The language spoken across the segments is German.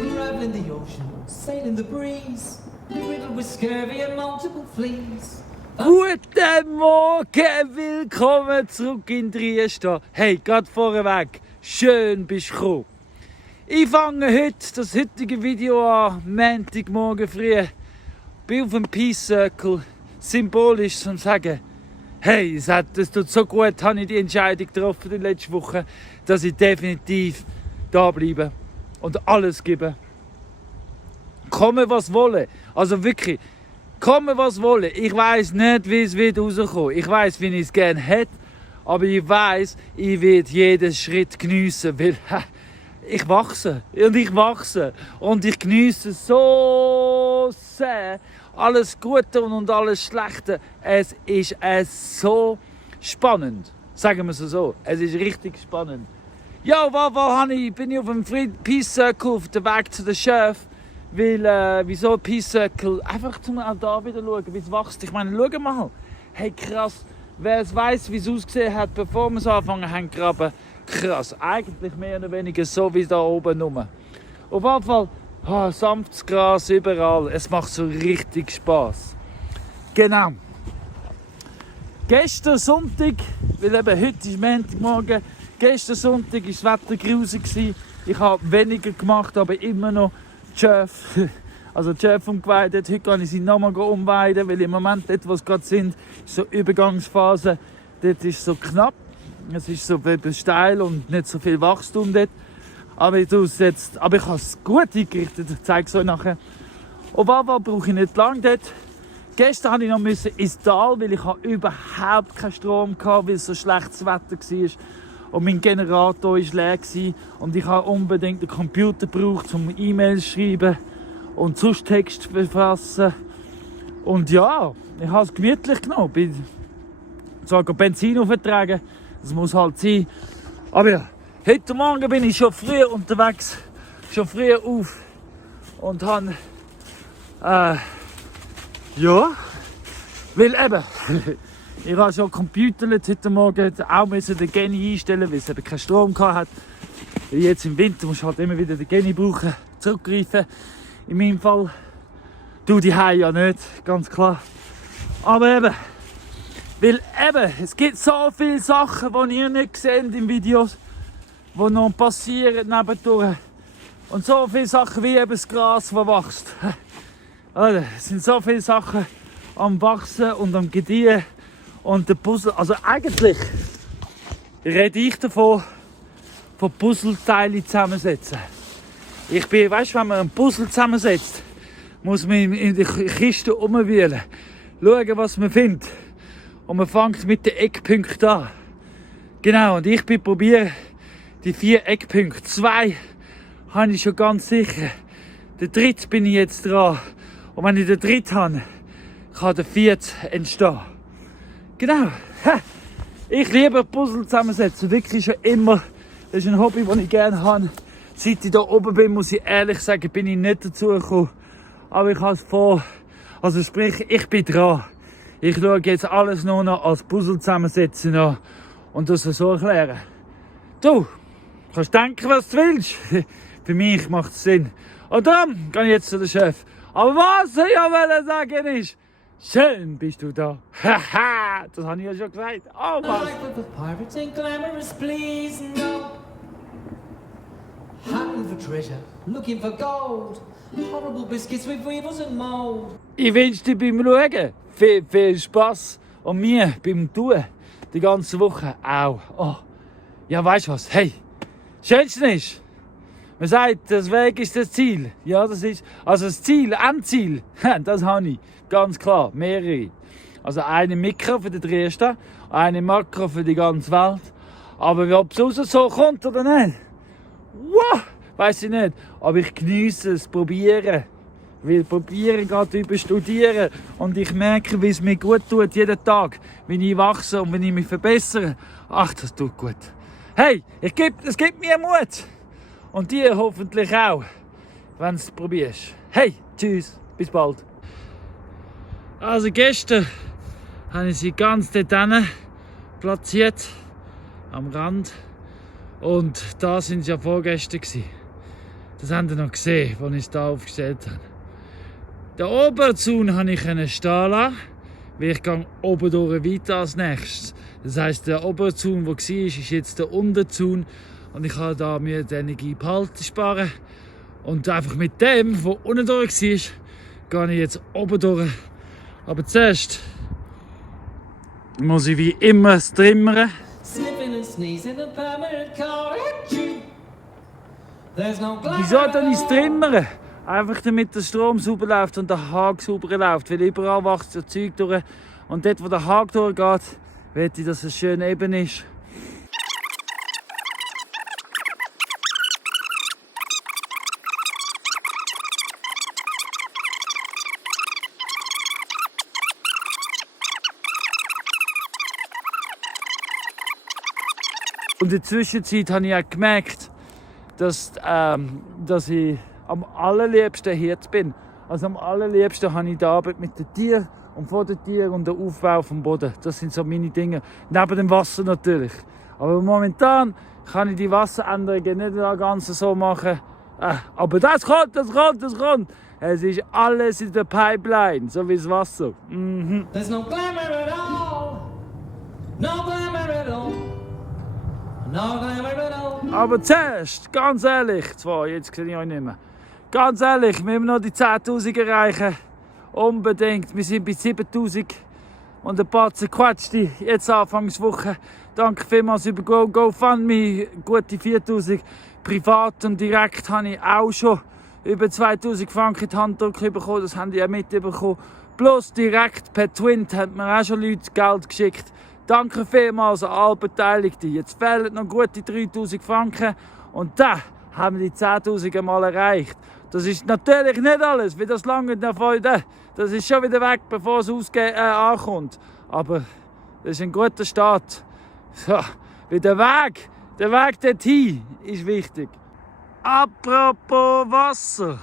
traveling the ocean, sailing the breeze, riddled with scurvy and multiple fleas. Guten Morgen, willkommen zurück in Trieste. Hey, gerade vorweg, schön bist du gekommen. Ich fange heute das heutige Video an, Montagmorgen früh. Bin auf dem Peace Circle, symbolisch zum sagen, hey, es tut so gut, habe ich die Entscheidung getroffen in der letzten Woche, dass ich definitiv da bleibe und alles gebe. Komme was wolle, also wirklich, komme was wolle. Ich weiss nicht, wie es wird rauskommen. Ich weiss, wie ich es gerne hätte, aber ich weiss, ich werde jeden Schritt geniessen, weil ich wachse und ich geniesse so sehr alles Gute und alles Schlechte. Es ist so spannend, sagen wir es so. Es ist richtig spannend. Ja, bin ich auf dem Peace Circle auf dem Weg zu der Chef, weil wieso Peace Circle? Einfach zum auch da wieder schauen, wie es wächst. Ich meine, schau mal, hey krass, wer es weiss, wie es ausgesehen hat, bevor wir es angefangen haben zu graben. Krass, eigentlich mehr oder weniger so wie da oben rum. Auf jeden Fall, sanftes Gras überall, es macht so richtig Spass. Genau. Gestern Sonntag, weil eben heute ist Montagmorgen, gestern Sonntag war das Wetter grusig. Ich habe weniger gemacht, aber immer noch die Schäfe umgeweidet. Heute kann ich sie nochmal umweiden, weil im Moment dort, wo es gerade sind, ist so Übergangsphase, dort ist es so knapp. Es ist so steil und nicht so viel Wachstum dort. Aber ich habe es gut eingerichtet, ich zeige es euch nachher. Auf jeden Fall brauche ich nicht lange dort. Gestern musste ich noch ins Tal, weil ich überhaupt keinen Strom hatte, weil es so schlechtes Wetter war. Und mein Generator war leer. Und ich habe unbedingt einen Computer gebraucht, um E-Mails zu schreiben und sonst Text zu verfassen. Und ja, ich habe es gemütlich genommen. Ich bin sogar Benzin aufgetragen. Das muss halt sein. Aber ja, heute Morgen bin ich schon früh unterwegs, schon früh auf und habe, weil eben, ich habe schon computerlet heute Morgen, auch müssen den Geni einstellen, weil es eben keinen Strom hatte. Jetzt im Winter musst du halt immer wieder den Geni brauchen, zurückgreifen. In meinem Fall, du die Hause ja nicht, ganz klar. Aber eben, weil eben, es gibt so viele Sachen, die ihr nicht seht in Videos, die noch passieren nebendurch. Und so viele Sachen wie eben das Gras, das wächst. Also, es sind so viele Sachen am Wachsen und am Gediehen und der Puzzle. Also eigentlich rede ich davon, von Puzzleteilen zusammensetzen. Weißt du, wenn man ein Puzzle zusammensetzt, muss man in die Kiste rumwühlen, schauen, was man findet. Und man fängt mit den Eckpunkten an. Genau, und ich probiere die 4 Eckpunkte. 2 habe ich schon ganz sicher. Der 3. bin ich jetzt dran. Und wenn ich den 3. habe, kann der 4. entstehen. Genau. Ich liebe Puzzle zusammensetzen. Wirklich schon immer. Das ist ein Hobby, das ich gerne habe. Seit ich hier oben bin, muss ich ehrlich sagen, bin ich nicht dazu gekommen. Aber ich habe es vor. Also sprich, ich bin dran. Ich schaue jetzt alles nur noch als Puzzle zusammensetzen an und das so erklären. Du kannst denken, was du willst. Für mich macht es Sinn. Und dann gehe ich jetzt zu dem Chef. Aber was ich ja wollte sagen ist, schön bist du da. Haha, das habe ich ja schon gesagt. Oh was. Pirates ain't glamorous, please, no. Hunting for treasure, looking for gold. Horrible biscuits with weevils and mold. Ich wünsche dir beim Schauen viel Spass und mir beim Tun die ganze Woche auch. Oh. Ja, weißt du was? Hey, schönste ist, man sagt, das Weg ist das Ziel. Ja, das ist, also das Ziel, Endziel, das habe ich, ganz klar, mehrere. Also eine Mikro für den Trieste, eine Makro für die ganze Welt. Aber ob es raus so kommt oder nicht, wow, weiss ich nicht. Aber ich geniesse es, probieren. Weil probieren geht über studieren. Und ich merke, wie es mir gut tut, jeden Tag. Wenn ich wachse und wenn ich mich verbessere. Ach, das tut gut. Hey, es gibt mir Mut. Und dir hoffentlich auch, wenn du es probierst. Hey, tschüss, bis bald. Also gestern habe ich sie ganz dort hinten platziert, am Rand. Und da sind sie ja vorgestern gewesen. Das habt ihr noch gesehen, als ich es hier aufgestellt habe. Den Oberzaun konnte ich stehen lassen, weil ich gehe oben durch weiter als nächstes. Das heisst, der Oberzaun, der war, ist jetzt der Unterzaun. Und ich kann da mir die Energie behalten sparen. Und einfach mit dem, der unten durch war, gehe ich jetzt oben durch. Aber zuerst muss ich wie immer es trimmern. Sniffing and sneezing a permanent car. There's no glamour. Wieso dann ist trimmern? Einfach damit der Strom sauber läuft und der Hag sauber läuft. Weil überall wächst das Zeug durch. Und dort, wo der Hag durchgeht, will ich, dass es schön eben ist. Und in der Zwischenzeit habe ich auch gemerkt, dass ich am allerliebsten Hirte bin. Also am allerliebsten habe ich die Arbeit mit den Tieren und von den Tieren und den Aufbau vom Boden. Das sind so meine Dinge. Neben dem Wasser natürlich. Aber momentan kann ich die Wasseränderungen nicht ganz so machen. Aber das kommt. Es ist alles in der Pipeline, so wie das Wasser. Mhm. There's no glamour at all. No glamour at all. No glamour at all. Aber zuerst, ganz ehrlich, jetzt sehe ich euch nicht mehr. Ganz ehrlich, wir müssen noch die 10'000 erreichen. Unbedingt. Wir sind bei 7'000 und ein paar zerquetschte. Jetzt Anfangswoche. Danke vielmals über GoFundMe. Gute 4'000. Privat und direkt habe ich auch schon über 2'000 Franken in die Hand bekommen. Das haben die auch mitbekommen. Plus direkt per Twint haben mir auch schon Leute Geld geschickt. Danke vielmals an alle Beteiligten. Jetzt fehlen noch gute 3'000 Franken. Und da haben wir die 10'000 einmal erreicht. Das ist natürlich nicht alles, weil das lange nicht Freude. Das ist schon wieder weg, bevor es ankommt. Aber das ist ein guter Start. So, weil der Weg dorthin ist wichtig. Apropos Wasser.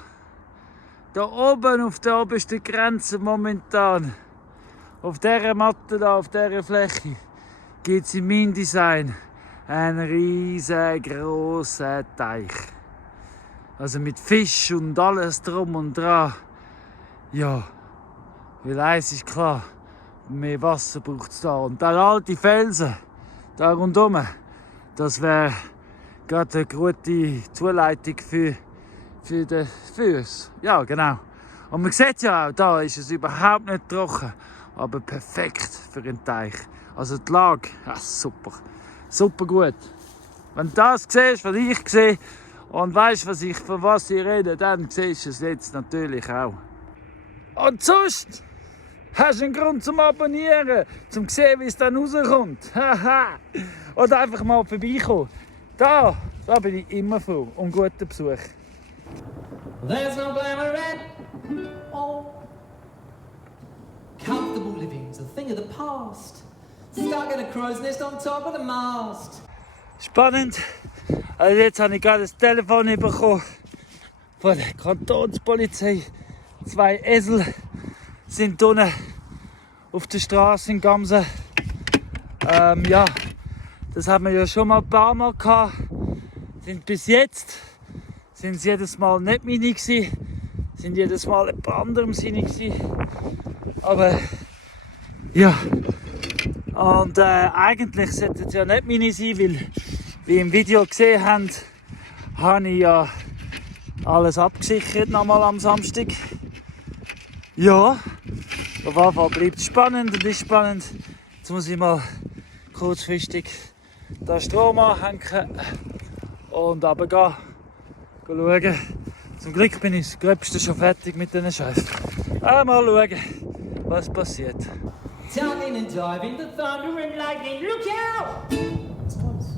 Da oben auf der obersten Grenze momentan, auf dieser Matte da, auf dieser Fläche, gibt es in meinem Design einen riesengroßen Teich. Also mit Fisch und alles drum und dran. Ja, weil eins ist klar, mehr Wasser braucht es da. Und der alte Felsen, da rundherum, das wäre gerade eine gute Zuleitung für den Füß. Ja, genau. Und man sieht ja auch, da ist es überhaupt nicht trocken, aber perfekt für einen Teich. Also die Lage, ja, super. Super gut. Wenn du das siehst, was ich sehe, und weißt, von was ich rede, dann siehst du es jetzt natürlich auch. Und sonst hast du einen Grund zum Abonnieren, zum sehen, wie es dann rauskommt. Oder einfach mal vorbeikommen. Da bin ich immer froh um guten Besuch. There's no glamour at all. Comfortable living's a thing of the past. Stuck in a crow's nest on top of the mast. Spannend. Also jetzt habe ich gerade das Telefon bekommen von der Kantonspolizei. 2 Esel sind unten auf der Straße in Gamsen. Ja, das haben wir ja schon mal ein paar Mal gehabt. Bis jetzt sind es jedes Mal nicht meine gewesen, sind jedes Mal ein paar anderem Sinne gewesen. Aber ja, und eigentlich sollte es ja nicht meine sein, weil wie ihr im Video gesehen habt, habe ich ja alles abgesichert nochmal am Samstag. Ja, auf jeden Fall bleibt es spannend und ist spannend. Jetzt muss ich mal kurzfristig den Strom anhängen und runtergehen, schauen. Zum Glück bin ich das Gröbste schon fertig mit diesen Scheiß. Mal schauen, was passiert. Tugging and diving, the thunder and lightning, look out! It's close.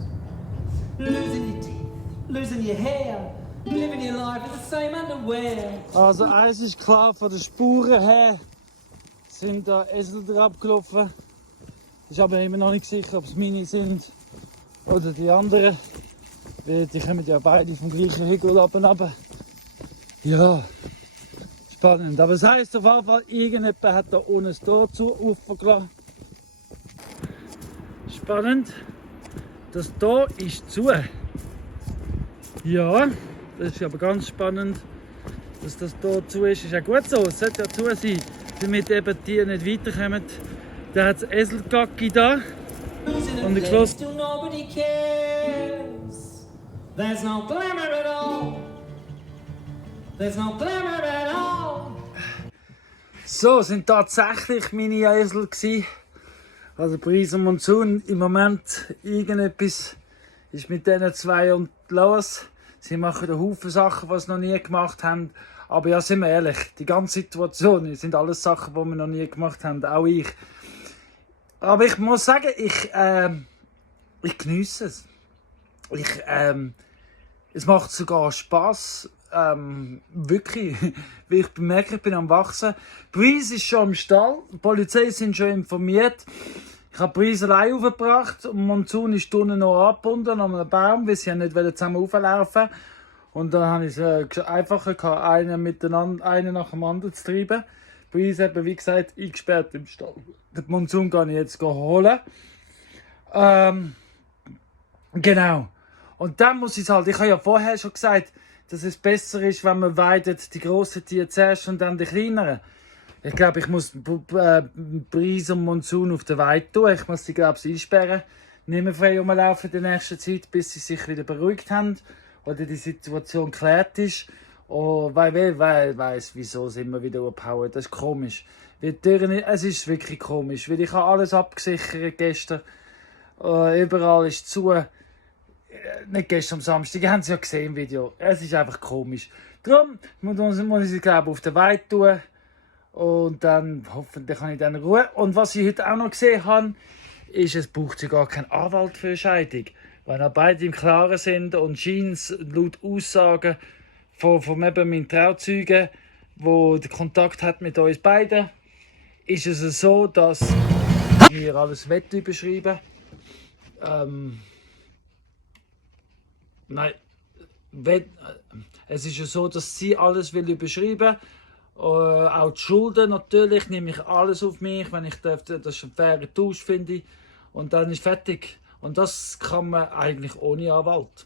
Losing your teeth, losing your hair, living your life in the same underwear. Also eins ist klar, von den Spuren her sind da Esel drauf gelaufen. Ist aber immer noch nicht sicher, ob es meine sind oder die anderen. Weil die kommen ja beide vom gleichen Hügel runter. Ja, spannend. Aber es heisst auf jeden Fall, irgendjemand hat da unten das Tor zu aufgelassen. Spannend. Das Tor ist zu. Ja, Das ist aber ganz spannend, dass das hier zu ist. Ist ja gut so, es sollte ja zu sein, damit eben die nicht weiterkommen. Da hat es Eselgacki da. Und ich schloss. Nobody cares. There's no glamour at all. There's no glamour at all. So, sind tatsächlich meine Esel gewesen. Also Breeze und Monsoon. Im Moment irgendetwas ist mit diesen zwei und los. Sie machen einen Haufen Sachen, die sie noch nie gemacht haben. Aber ja, sind wir ehrlich, die ganze Situation sind alles Sachen, die wir noch nie gemacht haben, auch ich. Aber ich muss sagen, ich genieße es. Es macht sogar Spass. Wirklich, wie ich bemerke, ich bin am Wachsen. Breeze ist schon im Stall, die Polizei sind schon informiert. Ich habe Breeze allein aufgebracht und Monsoon ist unten noch angebunden an einem Baum, weil sie nicht zusammen rauflaufen. Und dann habe ich es einfacher gehabt, einen nach dem anderen zu treiben. Breeze eben, wie gesagt, eingesperrt im Stall. Den Monsoon kann ich jetzt holen. Genau. Und dann muss ich es halt, ich habe ja vorher schon gesagt, dass es besser ist, wenn man weidet die grossen Tiere zuerst und dann die kleineren. Ich glaube, ich muss Breeze und Monsoon auf der Weide tun. Ich muss sie, glaube ich, einsperren. Nicht mehr frei rumlaufen in der nächsten Zeit, bis sie sich wieder beruhigt haben oder die Situation geklärt ist. Oh, weil weiss, wieso sind wir wieder abgehauen. Das ist komisch. Es ist wirklich komisch, weil ich habe alles abgesichert gestern. Überall ist zu. Nicht gestern am Samstag, ihr habt es ja gesehen im Video. Es ist einfach komisch. Darum muss ich sie, glaube ich, auf der Weide tun. Und dann hoffentlich habe ich dann Ruhe. Und was ich heute auch noch gesehen habe, ist, es braucht sogar keinen Anwalt für eine Scheidung. Wenn beide im Klaren sind und scheint laut Aussagen von eben meinen Trauzeugen, wo der Kontakt hat mit uns beiden, ist es so, dass wir alles überschreiben. Nein, es ist ja so, dass sie alles will überschreiben. Auch die Schulden natürlich, nehme ich alles auf mich, wenn ich darf. Das ist ein fairer Tausch, finde ich. Und dann ist fertig. Und das kann man eigentlich ohne Anwalt.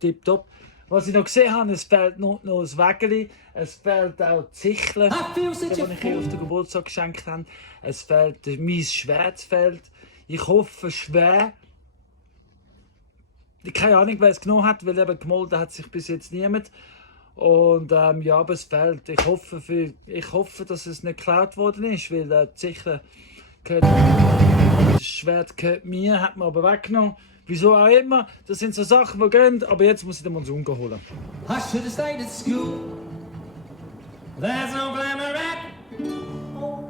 Tipptopp. Was ich noch gesehen habe, es fehlt nur das Wägeli, es fehlt auch die Sichel, die ich ihr auf den Geburtstag geschenkt habe. Es fehlt mein Schwert. Ich hoffe schwer. Keine Ahnung, wer es genommen hat, weil eben gemolden hat sich bis jetzt niemand. Und ja, aber es fehlt. Ich hoffe, dass es nicht geklaut worden ist, weil die Sichel gehört, das Schwert gehört mir, hat man aber weggenommen. Wieso auch immer. Das sind so Sachen, die gehen, aber jetzt muss ich den Monsoon holen. I should have stayed at school. There's no glamour at all.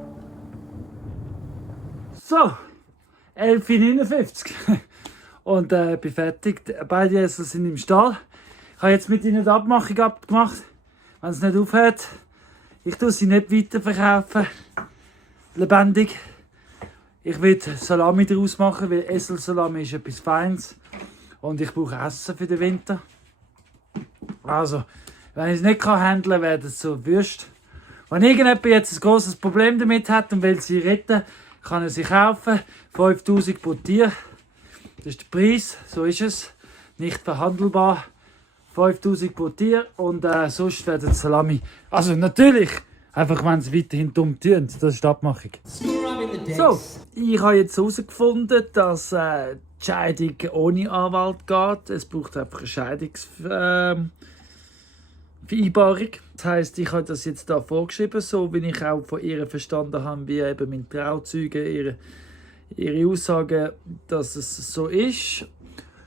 So, 11:59 und bin fertig. Beide Esel sind im Stall. Ich habe jetzt mit ihnen die Abmachung abgemacht. Wenn es nicht aufhört, ich tue sie nicht weiterverkaufen. Lebendig. Ich will Salami daraus machen, weil Eselsalami ist etwas Feines. Und ich brauche Essen für den Winter. Also, wenn ich es nicht handeln kann, werden es so Würste. Wenn irgendjemand jetzt ein grosses Problem damit hat und will sie retten, kann er sie kaufen. 5'000 pro Tier. Das ist der Preis, so ist es. Nicht verhandelbar. 5'000 pro Tier und sonst werden Salami. Also natürlich, einfach wenn sie weiterhin dumm tun. Das ist die Abmachung. So, ich habe jetzt herausgefunden, dass die Scheidung ohne Anwalt geht. Es braucht einfach eine Scheidungsvereinbarung. Das heisst, ich habe das jetzt hier vorgeschrieben, so wie ich auch von ihr verstanden habe, wie eben mein Trauzeuge ihre Aussagen, dass es so ist.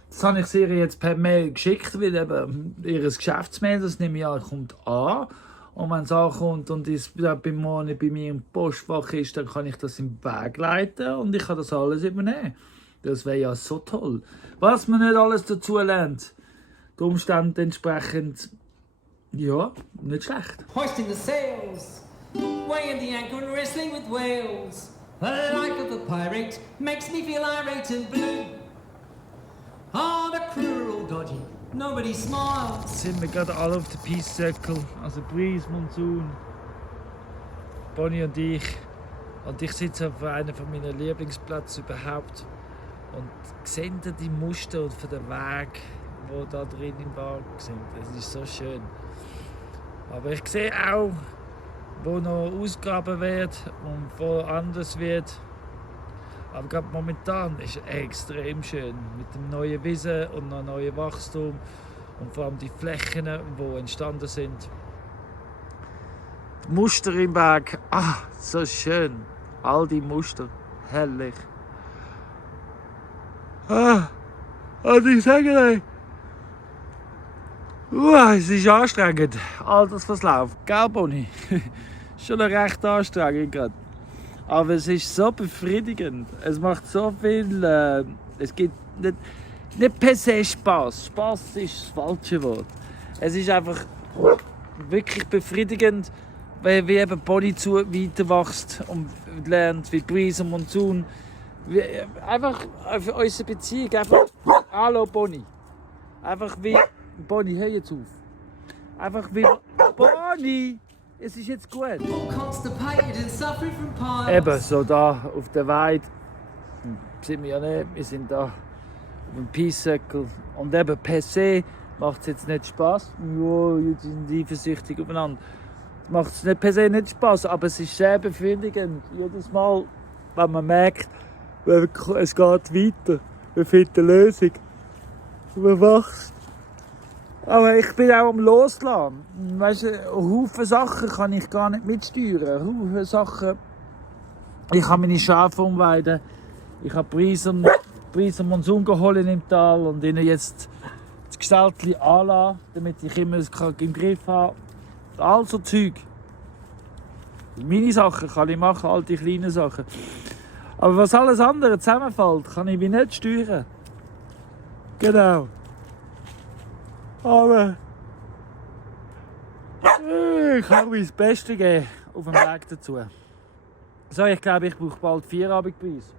Das habe ich ihr jetzt per Mail geschickt, weil eben ihr Geschäftsmail, das nehme ich an, kommt an. Und wenn es ankommt und es bei mir im Postfach ist, dann kann ich das im Weg leiten und ich kann das alles übernehmen. Das wäre ja so toll. Was man nicht alles dazu lernt. Die Umstände entsprechend, ja, nicht schlecht. Hoisting the sails, weighing the anchor and wrestling with whales. The life of a pirate makes me feel irate and blue. Oh, the crew are all dodgy. Nobody smiles. Jetzt sind wir gerade alle auf der Peace Circle, also Breeze, Monsoon, Bonnie und ich. Und ich sitze auf einem meiner Lieblingsplätze überhaupt und sehe die Muster von dem Weg, die da drin im Park sind. Es ist so schön. Aber ich sehe auch, wo noch ausgegraben wird und wo anders wird. Aber gerade momentan ist es extrem schön mit dem neuen Wissen und noch neuen Wachstum und vor allem die Flächen, die entstanden sind. Die Muster im Berg, so schön. All die Muster, herrlich. Und ich sage euch, es ist anstrengend, all das, was läuft. Gell, Bonnie? Schon recht anstrengend gerade. Aber es ist so befriedigend. Es macht so viel. Es gibt nicht per se Spaß. Spaß ist das falsche Wort. Es ist einfach wirklich befriedigend, wie eben Bonnie weiter wächst und lernt, wie Breeze und Monsoon. Einfach für unsere Beziehung. Einfach, hallo Bonnie. Einfach wie. Bonnie, hör jetzt auf. Einfach wie. Bonnie! Es ist jetzt gut. Eben, so da auf der Weide sind wir ja nicht. Wir sind da auf dem Peace Circle. Und eben per se macht es jetzt nicht Spass. Ja, jetzt sind die eifersüchtig aufeinander. Macht es nicht per se nicht Spass, aber es ist sehr befriedigend. Jedes Mal, wenn man merkt, es geht weiter. Man findet eine Lösung. Man wächst. Aber ich bin auch am Loslassen. Weißt du, Haufen Sachen kann ich gar nicht mitsteuern. Haufen Sachen. Ich habe meine Schafe umweiden. Ich habe Breeze und Monsoon geholt im Tal und ihnen jetzt das Gestaltchen anlassen, damit ich immer es im Griff habe. All so Zeug. Meine Sachen kann ich machen, all die kleinen Sachen. Aber was alles andere zusammenfällt, kann ich wie nicht steuern. Genau. Aber ich kann mein Bestes geben auf dem Weg dazu. So, ich glaube, ich brauche bald Feierabend bei uns.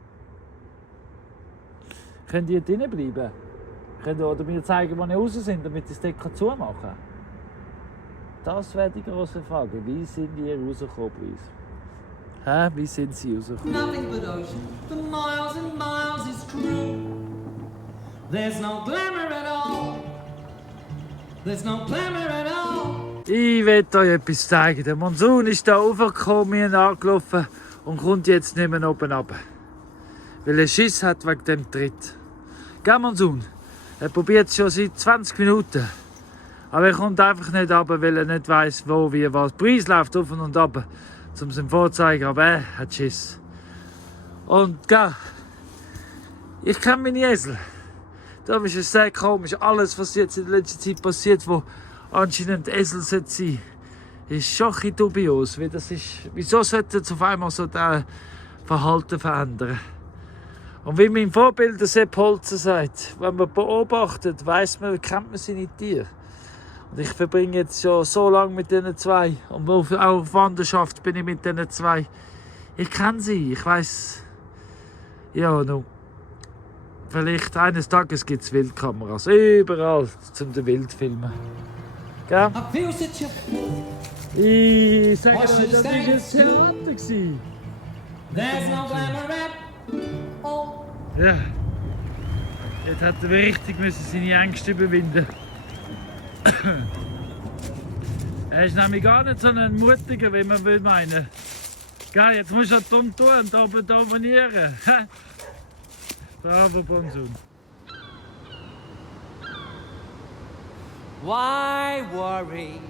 Könnt ihr drinnen bleiben? Könnt ihr mir zeigen, wo ihr raus sind, damit ich das Deck zumachen kann? Das wäre die grosse Frage. Wie sind die rausgekommen bei uns? Hä? Wie sind sie rausgekommen? Nothing but ocean for miles and miles is true. There's no glamour at all. There's no glamour at all. Ich will euch etwas zeigen. Der Monsoon ist hier raufgekommen, angelaufen und kommt jetzt nicht mehr oben runter. Weil er Schiss hat wegen dem Tritt. Gell, Monsoon? Er probiert es schon seit 20 Minuten. Aber er kommt einfach nicht runter, weil er nicht weiss, wo, wie, was. Breeze läuft auf und ab, um es ihm vorzeigen, aber er hat Schiss. Und gell, ich kenne meine Esel. Da ist es sehr komisch. Alles, was jetzt in der letzten Zeit passiert, wo anscheinend Esel sein sollte, ist schon ein bisschen dubios. Weil das ist, wieso sollte es auf einmal so das Verhalten verändern? Und wie mein Vorbild Sepp Holzer sagt, wenn man beobachtet, weiss man, kennt man seine Tiere. Und ich verbringe jetzt schon so lange mit diesen zwei. Und auch auf Wanderschaft bin ich mit diesen zwei. Ich kenne sie, ich weiss. Ja, nun. Vielleicht eines Tages gibt es Wildkameras. Überall zum den Wild filmen. Gell? I feel such a fool. Ich sage Oh, euch, das shit, war ein Theater. There's no glamour at all. Ja. Jetzt hat er richtig seine Ängste überwinden. Er ist nämlich gar nicht so ein Mutiger, wie man will meinen. Gell, jetzt muss er dumm tun und oben dominieren. Bravo, Monsoon. Why worry?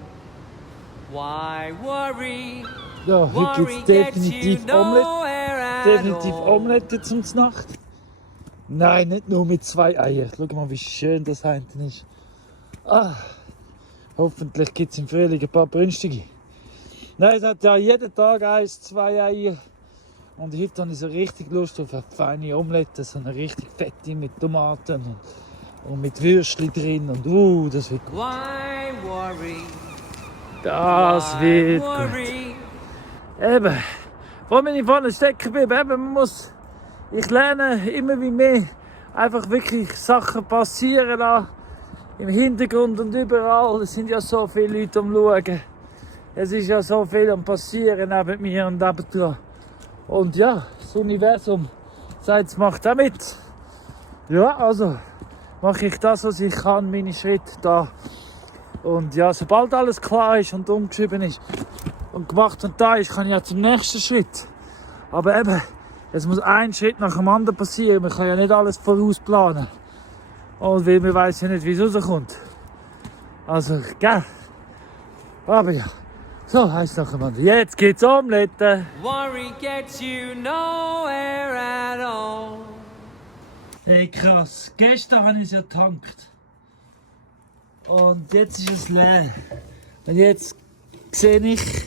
Why worry? Ja, heute gibt es definitiv Omelette. Definitiv all. Omelette zum Nacht. Nein, nicht nur mit 2 Eiern. Schau mal, wie schön das hinten ist. Hoffentlich gibt es im Frühling ein paar brünstige. Nein, es hat ja jeden Tag 1, 2 Eier. Und heute habe ich so richtig Lust auf eine feine Omelette, so eine richtig fette mit Tomaten und mit Würstchen drin. Und das wird gut. Why worry? Das wird gut. worry? Eben, wo bin ich vorne stecken geblieben? Eben, ich lerne immer wie mehr einfach wirklich Sachen passieren lassen. Im Hintergrund und überall. Es sind ja so viele Leute am Schauen. Es ist ja so viel am Passieren neben mir und nebendran. Und ja, das Universum sagt, es macht auch mit. Ja, also, mache ich das, was ich kann, meine Schritte da. Und ja, sobald alles klar ist und umgeschrieben ist und gemacht und da ist, kann ich ja zum nächsten Schritt. Aber eben, es muss ein Schritt nach dem anderen passieren. Man kann ja nicht alles vorausplanen. Und weil man weiß ja nicht, wie es rauskommt. Also, gell? Aber ja, so heisst nach dem anderen. Jetzt geht's Omelette. Worry gets you nowhere at all. Hey krass, gestern habe ich es ja getankt. Und jetzt ist es leer. Und jetzt sehe ich,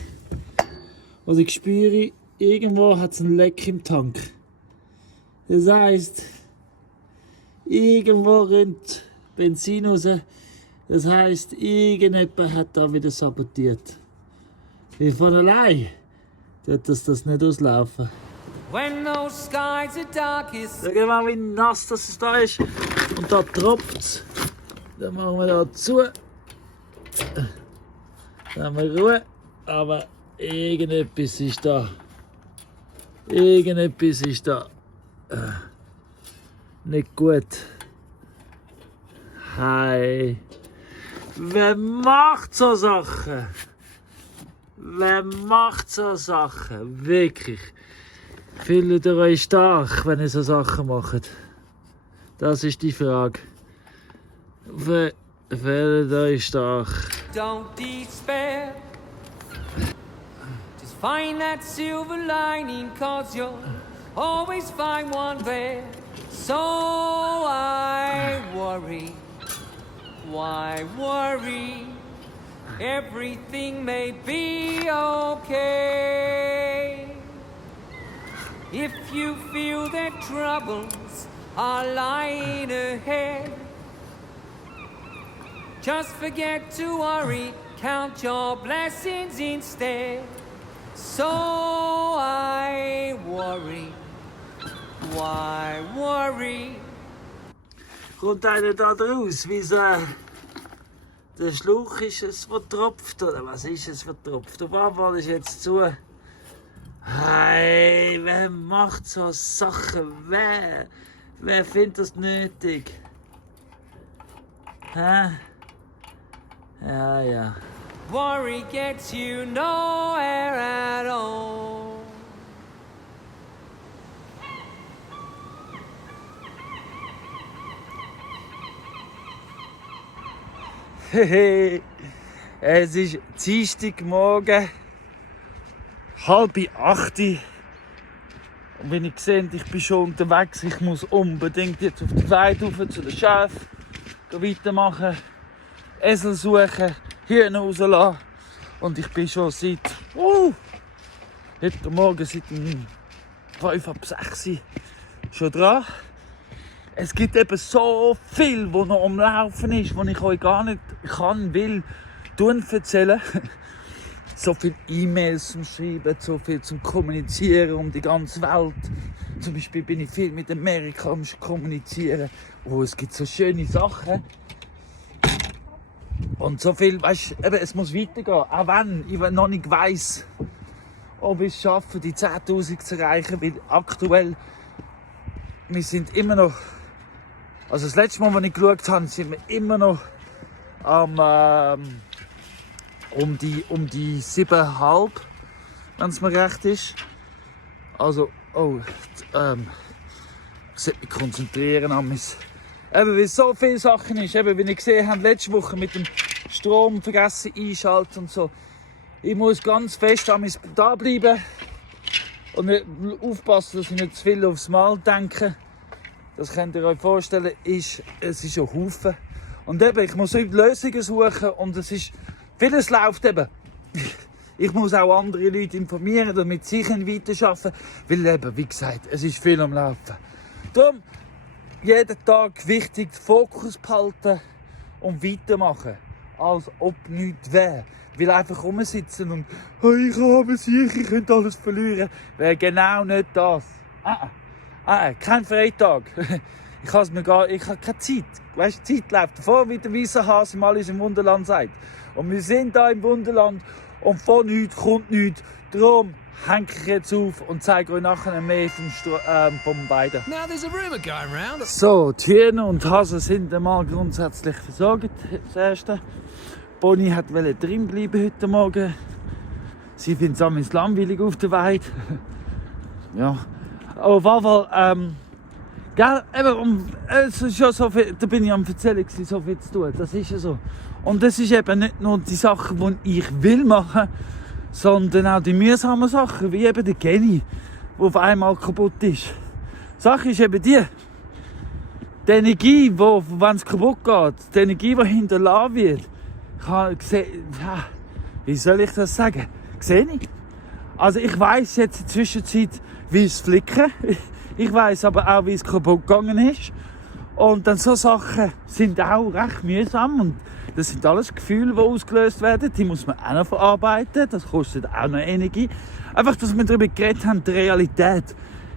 oder ich spüre, irgendwo hat es ein Leck im Tank. Das heisst, irgendwo rennt Benzin raus. Das heisst, irgendjemand hat da wieder sabotiert. Wie von allein tut das nicht auslaufen. When those skies are darkest, Schau mal, wie nass das da ist. Und da tropft es. Dann machen wir da zu. Dann haben wir Ruhe. Aber irgendetwas ist da. Irgendetwas ist da. Nicht gut. Hey. Wer macht so Sachen? Wer macht so Sachen? Wirklich. Fühlt ihr euch stark, wenn ihr so Sachen macht? Das ist die Frage. Fühlt ihr euch stark? don't despair. Just find that silver lining, 'cause you'll always find one there. So why worry? Why worry? Everything may be okay. If you feel that troubles are lying ahead, just forget to worry, count your blessings instead. So why worry? Why worry? Kommt einer da draus? Wie so der Schlauch ist es vertropft, oder was ist es vertropft? Auf jeden Fall ist jetzt zu. Hey, wer macht so Sachen? Wer findet das nötig? Hä? Ja. Worry gets you nowhere at all. Hehe. Es ist Dienstagmorgen, 7:30. Und wenn ich sehe, ich bin schon unterwegs, ich muss unbedingt jetzt auf die Weide rauf zu den Schaf weitermachen, Esel suchen, Hühner rauslassen. Und ich bin schon seit heute Morgen seit 5:06 schon dran. Es gibt eben so viel, was noch am Laufen ist, was ich euch gar nicht will erzählen. So viele E-Mails zum Schreiben, so viel zum Kommunizieren um die ganze Welt. Zum Beispiel bin ich viel mit Amerika am Kommunizieren. Oh, es gibt so schöne Sachen. Und so viel, weißt du, es muss weitergehen. Auch wenn ich noch nicht weiss, ob ich es schaffe, die 10.000 zu erreichen. Weil aktuell, wir sind immer noch, also das letzte Mal, als ich geschaut habe, sind wir immer noch um die 7,5, wenn es mir recht ist. Also, ich sollte mich konzentrieren an mich. Eben, weil so viele Sachen ist. Eben, wie ich gesehen habe, letzte Woche mit dem Strom vergessen einschalten und so. Ich muss ganz fest an mich da bleiben und nicht aufpassen, dass ich nicht zu viel aufs Mal denke. Das könnt ihr euch vorstellen, es ist ein Haufen. Und eben, ich muss Lösungen suchen und vieles läuft eben. Ich muss auch andere Leute informieren, damit sie weiterarbeiten können. Weil eben, wie gesagt, es ist viel am Laufen. Darum, jeden Tag wichtig, den Fokus behalten und weitermachen. Als ob nichts wäre. Weil einfach rumsitzen und ich habe sicher, ich könnte alles verlieren. Wäre genau nicht das. Kein Freitag. Ich habe keine Zeit. Weißt, die Zeit läuft davor, wie der weiße Hase im Alice im Wunderland sagt. Und wir sind da im Wunderland und von nichts kommt nichts. Darum hänge ich jetzt auf und zeige euch nachher mehr vom Weiden. Now there's a rumour going round. So, die Hühner und Hasen sind einmal grundsätzlich versorgt. Das Erste. Bonnie wollte drin bleiben heute Morgen. Sie findet es langweilig auf der Weide. Ja. Aber auf jeden Fall, gell, eben, es ist ja so viel, da bin ich am Erzählen, so viel zu tun. Das ist ja so. Und das ist eben nicht nur die Sachen, die ich will machen, sondern auch die mühsamen Sachen, wie eben der Geni, der auf einmal kaputt ist. Die Sache ist eben die Energie, wenn es kaputt geht, die Energie, die hinterlassen wird, wie soll ich das sagen? Sehe ich. Also ich weiss jetzt in der Zwischenzeit, wie es flicken. Ich weiss aber auch, wie es kaputt gegangen ist. Und dann so Sachen sind auch recht mühsam. Und das sind alles Gefühle, die ausgelöst werden. Die muss man auch noch verarbeiten. Das kostet auch noch Energie. Einfach, dass wir darüber geredet haben, die Realität.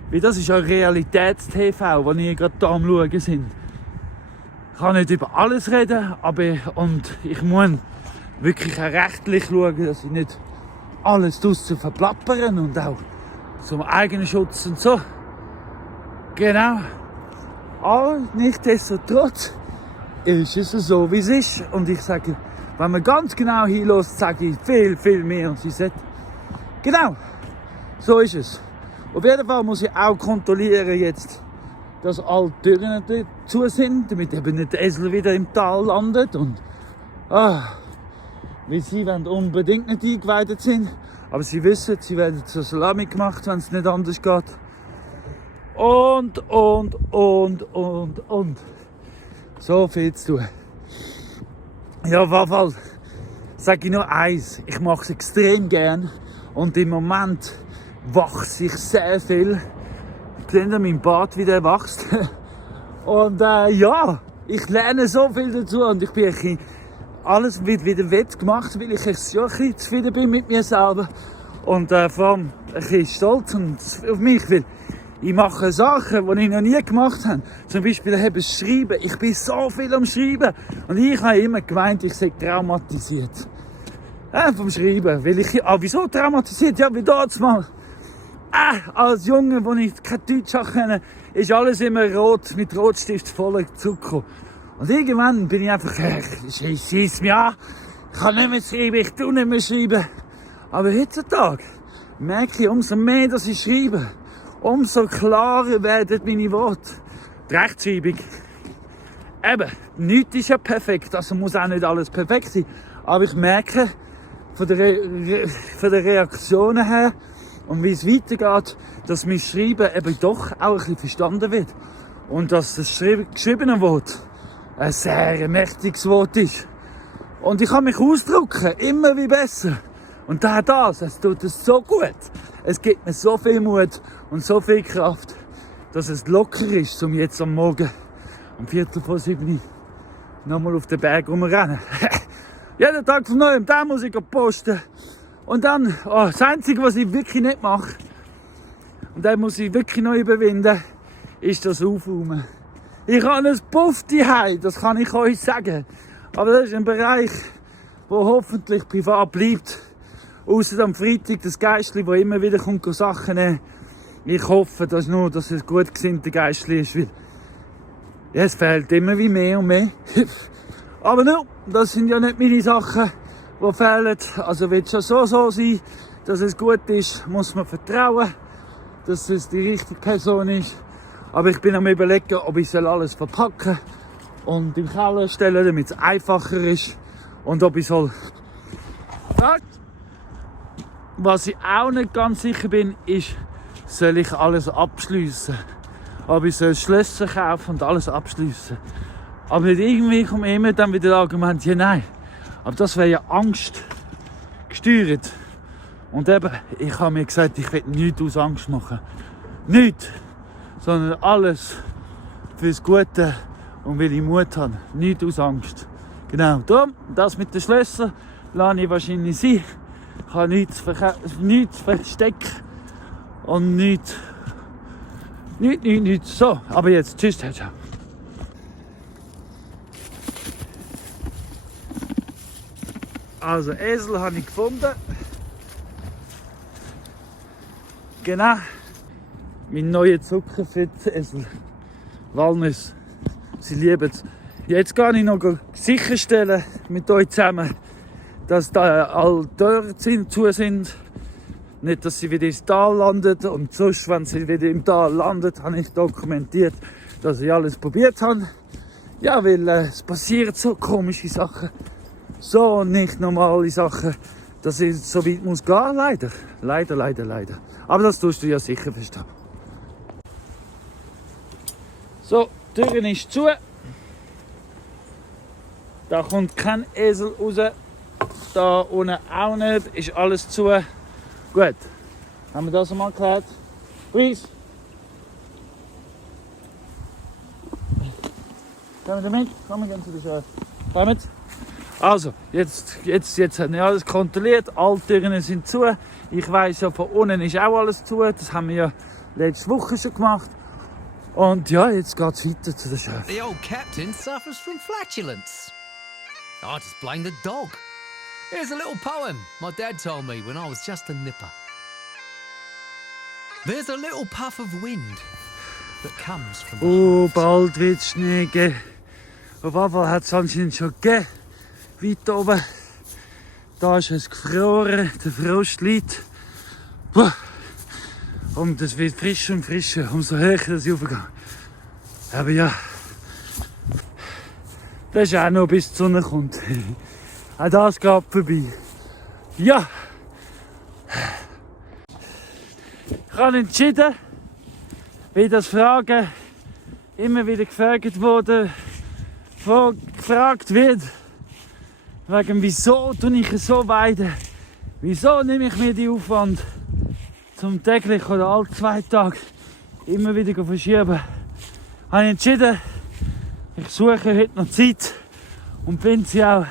Weil das ist ja Realitäts-TV, wo wir gerade hier am Schauen sind. Ich kann nicht über alles reden, und ich muss wirklich auch rechtlich schauen, dass ich nicht alles draussen verplappern und auch zum eigenen Schutz und so. Genau. Aber nichtsdestotrotz ist es so, wie es ist. Und ich sage, wenn man ganz genau hinlässt, sage ich viel, viel mehr, als ich sage. Genau. So ist es. Auf jeden Fall muss ich auch kontrollieren jetzt, dass alle Türen zu sind, damit eben nicht der Esel wieder im Tal landet. Und weil sie unbedingt nicht eingeweidet sind. Aber sie wissen, sie werden zur Salami gemacht, wenn es nicht anders geht. Und. So viel zu tun. Ja, auf jeden Fall sage ich nur eins. Ich mache es extrem gern. Und im Moment wachse ich sehr viel. Seht ihr mein Bart, wie der wächst? Und ja, ich lerne so viel dazu. Und ich bin ein bisschen, alles wird wieder wettgemacht, weil ich ja ein bisschen zufrieden bin mit mir selber. Und vor allem ein bisschen stolz auf mich, weil ich mache Sachen, die ich noch nie gemacht habe. Zum Beispiel das Schreiben. Ich bin so viel am Schreiben. Und ich habe immer gemeint, ich sei traumatisiert. Vom Schreiben. Weil ich, wieso traumatisiert? Ja, wie damals mal. Als Junge, wo ich kein Deutsch konnte, ist alles immer rot, mit Rotstift voller Zucker. Und irgendwann bin ich einfach, scheiss mich an. Ich kann nicht mehr schreiben, ich tue nicht mehr schreiben. Aber heutzutage merke ich, umso mehr, dass ich schreibe, umso klarer werden meine Worte. Die Rechtschreibung. Eben, nichts ist ja perfekt, also muss auch nicht alles perfekt sein. Aber ich merke, von der Reaktionen her und wie es weitergeht, dass mein Schreiben eben doch auch ein bisschen verstanden wird. Und dass das geschriebene Wort ein sehr mächtiges Wort ist. Und ich kann mich ausdrücken, immer wie besser. Und es tut es so gut. Es gibt mir so viel Mut und so viel Kraft, dass es locker ist, um jetzt am Morgen um 6:45 nochmal auf den Berg rumrennen. Jeden Tag von neuem, da muss ich posten. Und dann, das Einzige, was ich wirklich nicht mache, und da muss ich wirklich noch überwinden, ist das Aufräumen. Ich habe ein Puff daheim, das kann ich euch sagen. Aber das ist ein Bereich, der hoffentlich privat bleibt. Ausser am Freitag das Geistli, das immer wieder kommt, Sachen nehmen. Ich hoffe dass es ein gut gesinnter Geistli ist, weil ja, es fehlt immer wie mehr und mehr. Aber no, das sind ja nicht meine Sachen, die fehlen. Also wird es schon so sein, dass es gut ist, muss man vertrauen, dass es die richtige Person ist. Aber ich bin am Überlegen, ob ich alles verpacken und im Keller stellen, damit es einfacher ist. Und ob ich soll. Was ich auch nicht ganz sicher bin, ist, soll ich alles abschliessen? Ob ich soll Schlösser kaufen und alles abschliessen? Aber nicht irgendwie kommt immer dann wieder das Argument, ja nein. Aber das wäre ja Angst gesteuert. Und eben, ich habe mir gesagt, ich will nichts aus Angst machen. Nichts. Sondern alles fürs Gute und weil ich Mut habe. Nichts aus Angst. Genau, darum, das mit den Schlössern lasse ich wahrscheinlich sein. Ich habe nichts verstecken und nichts. So, aber jetzt, tschüss, ciao. Also, Esel habe ich gefunden. Genau. Mein neuer Zucker für die Esel. Walnüsse. Sie lieben es. Jetzt gehe ich noch sicherstellen mit euch zusammen, dass da alle Türen zu sind. Nicht, dass sie wieder ins Tal landet. Und sonst, wenn sie wieder im Tal landet, habe ich dokumentiert, dass ich alles probiert habe. Ja, weil es passieren so komische Sachen. So nicht normale Sachen, dass ich so weit muss gehen, leider. Leider. Aber das tust du ja sicher verstehen. So, die Tür ist zu. Da kommt kein Esel raus. Da unten auch nicht. Ist alles zu. Gut. Haben wir das einmal geklärt? Please. Kommen wir mit? Kommen wir zu der Schöpfung. Kommen. Also, jetzt habe ich alles kontrolliert. Alle Türen sind zu. Ich weiss ja, von unten ist auch alles zu. Das haben wir ja letzte Woche schon gemacht. Und ja, jetzt geht es weiter zu der Schöpfung. The old captain suffers from flatulence. I just blame the dog. Here's a little poem my dad told me when I was just a nipper. There's a little puff of wind that comes from the heart. Bald wird es Schnee geben. Auf jeden Fall hat es anscheinend schon gegeben. Weit oben. Da ist es gefroren, der Frost liegt. Und es wird frischer und frischer, umso höher das ich aufgehe. Aber ja, das ist auch noch bis die Sonne kommt. Auch das geht vorbei. Ja, ich habe entschieden, wie das Fragen immer wieder gefragt wurde, gefragt wird, wegen wieso tue ich so weiden, wieso nehme ich mir die Aufwand, zum täglich oder alle 2 Tage immer wieder verschieben, habe ich entschieden, ich suche heute noch Zeit und finde sie auch,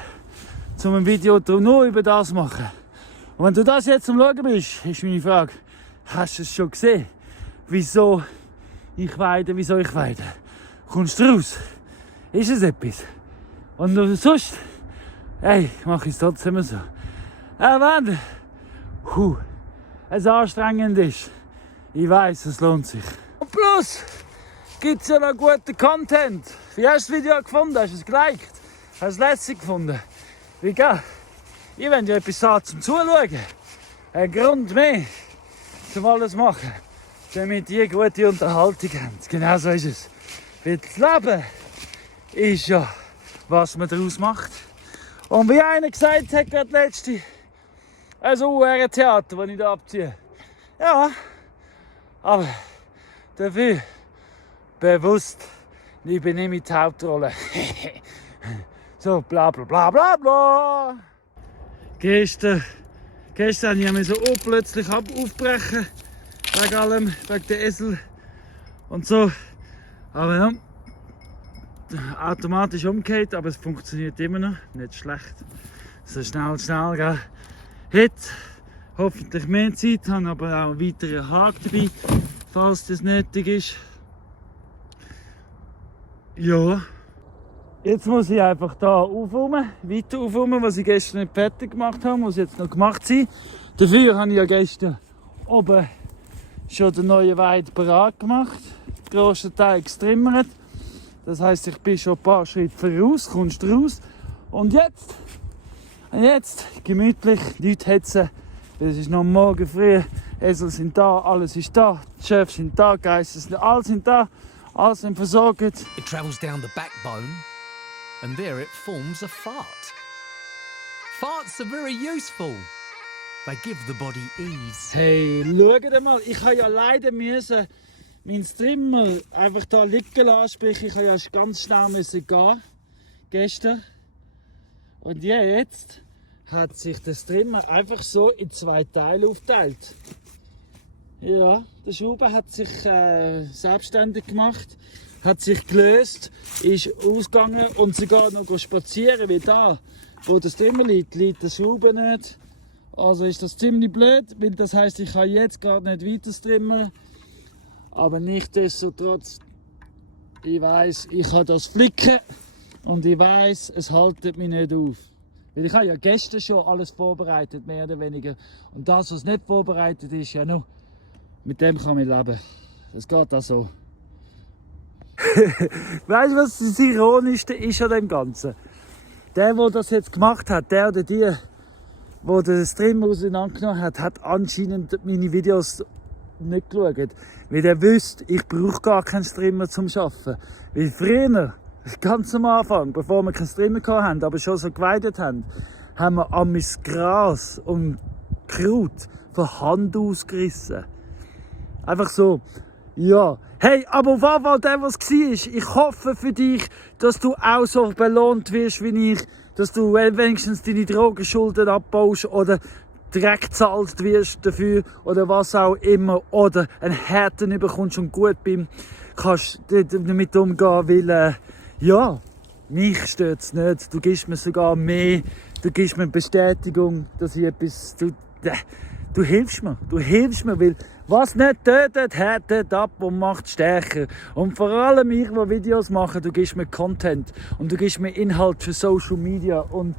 um ein Video nur über das zu machen. Und wenn du das jetzt am Schauen bist, ist meine Frage, hast du es schon gesehen? Wieso ich weide? Kommst du raus? Ist es etwas? Und sonst, hey, mache ich es trotzdem so. Wenn es anstrengend ist, ich weiss, es lohnt sich. Und plus gibt es ja noch guten Content. Wie hast du das Video gefunden? Hast du es geliked? Hast du es lässig gefunden? Wie geht's? Ich will ja etwas haben zum Zuschauen. Ein Grund mehr, zum alles machen, damit ihr gute Unterhaltung habt. Genau so ist es. Weil das Leben ist ja, was man daraus macht. Und wie einer gesagt hat, gerade letzte, also ein Theater, das ich da abziehe. Ja, aber dafür bewusst übernehme ich die Hauptrolle. So, bla bla bla bla bla. Gestern musste ich so plötzlich aufbrechen. Wegen allem, wegen der Esel und so. Aber ja, automatisch umgekehrt, aber es funktioniert immer noch. Nicht schlecht. So schnell, gell. Heute hoffentlich mehr Zeit, habe aber auch einen weiteren Haken dabei, falls das nötig ist. Ja. Jetzt muss ich einfach hier weiter aufräumen, was ich gestern nicht fertig gemacht habe, muss jetzt noch gemacht sein. Dafür habe ich ja gestern oben schon den neuen Weid bereit gemacht, den grossen Teil gestrimmert. Das heisst, ich bin schon ein paar Schritte voraus, kommst raus. Und jetzt gemütlich, nichts hetzen. Es ist noch morgen früh, Esel sind da, alles ist da, die Schöpfe sind da, Geister sind da, alles sind da, alles sind versorgt. It travels down the backbone, and there it forms a fart. Farts are very useful. They give the body ease. Hey, schaut mal, ich habe ja leider meinen Trimmer einfach da liegen lassen, sprich ich habe ja ganz schnell gehen gestern. Und ja, jetzt hat sich das Trimmer einfach so in 2 Teile aufgeteilt. Ja, der Schrauber hat sich selbstständig gemacht, hat sich gelöst, ist ausgegangen und sogar noch spazieren, wie da, wo das Trimmer liegt der Schrauber nicht. Also ist das ziemlich blöd, weil das heisst, ich kann jetzt gerade nicht weiter trimmen. Aber nichtsdestotrotz, ich weiss, ich kann das flicken und ich weiss, es haltet mich nicht auf. Weil ich habe ja gestern schon alles vorbereitet, mehr oder weniger. Und das, was nicht vorbereitet ist, ja noch Mit dem kann man leben. Es geht auch so. Weißt du, was das Ironischste ist an dem Ganzen? Der das jetzt gemacht hat, der oder die, der den Stream auseinandergenommen hat, hat anscheinend meine Videos nicht geschaut. Weil er wüsste, ich brauche gar keinen Streamer zum Arbeiten. Weil früher, ganz am Anfang, bevor wir keinen Streamer hatten, aber schon so geweidet haben, haben wir amis Gras und Kraut von Hand ausgerissen. Einfach so. Ja. Hey, aber was war der, was war? Ich hoffe für dich, dass du auch so belohnt wirst wie ich, dass du wenigstens deine Drogenschulden abbaust oder Dreck gezahlt wirst dafür oder was auch immer oder einen Härten bekommst und gut beim kannst damit umgehen, weil ja, mich stört's nicht. Du gibst mir sogar mehr, du gibst mir Bestätigung, dass ich etwas du hilfst mir, weil was nicht tötet, härtet ab und macht stärker. Und vor allem ich, die Videos mache, du gibst mir Content und du gibst mir Inhalt für Social Media und.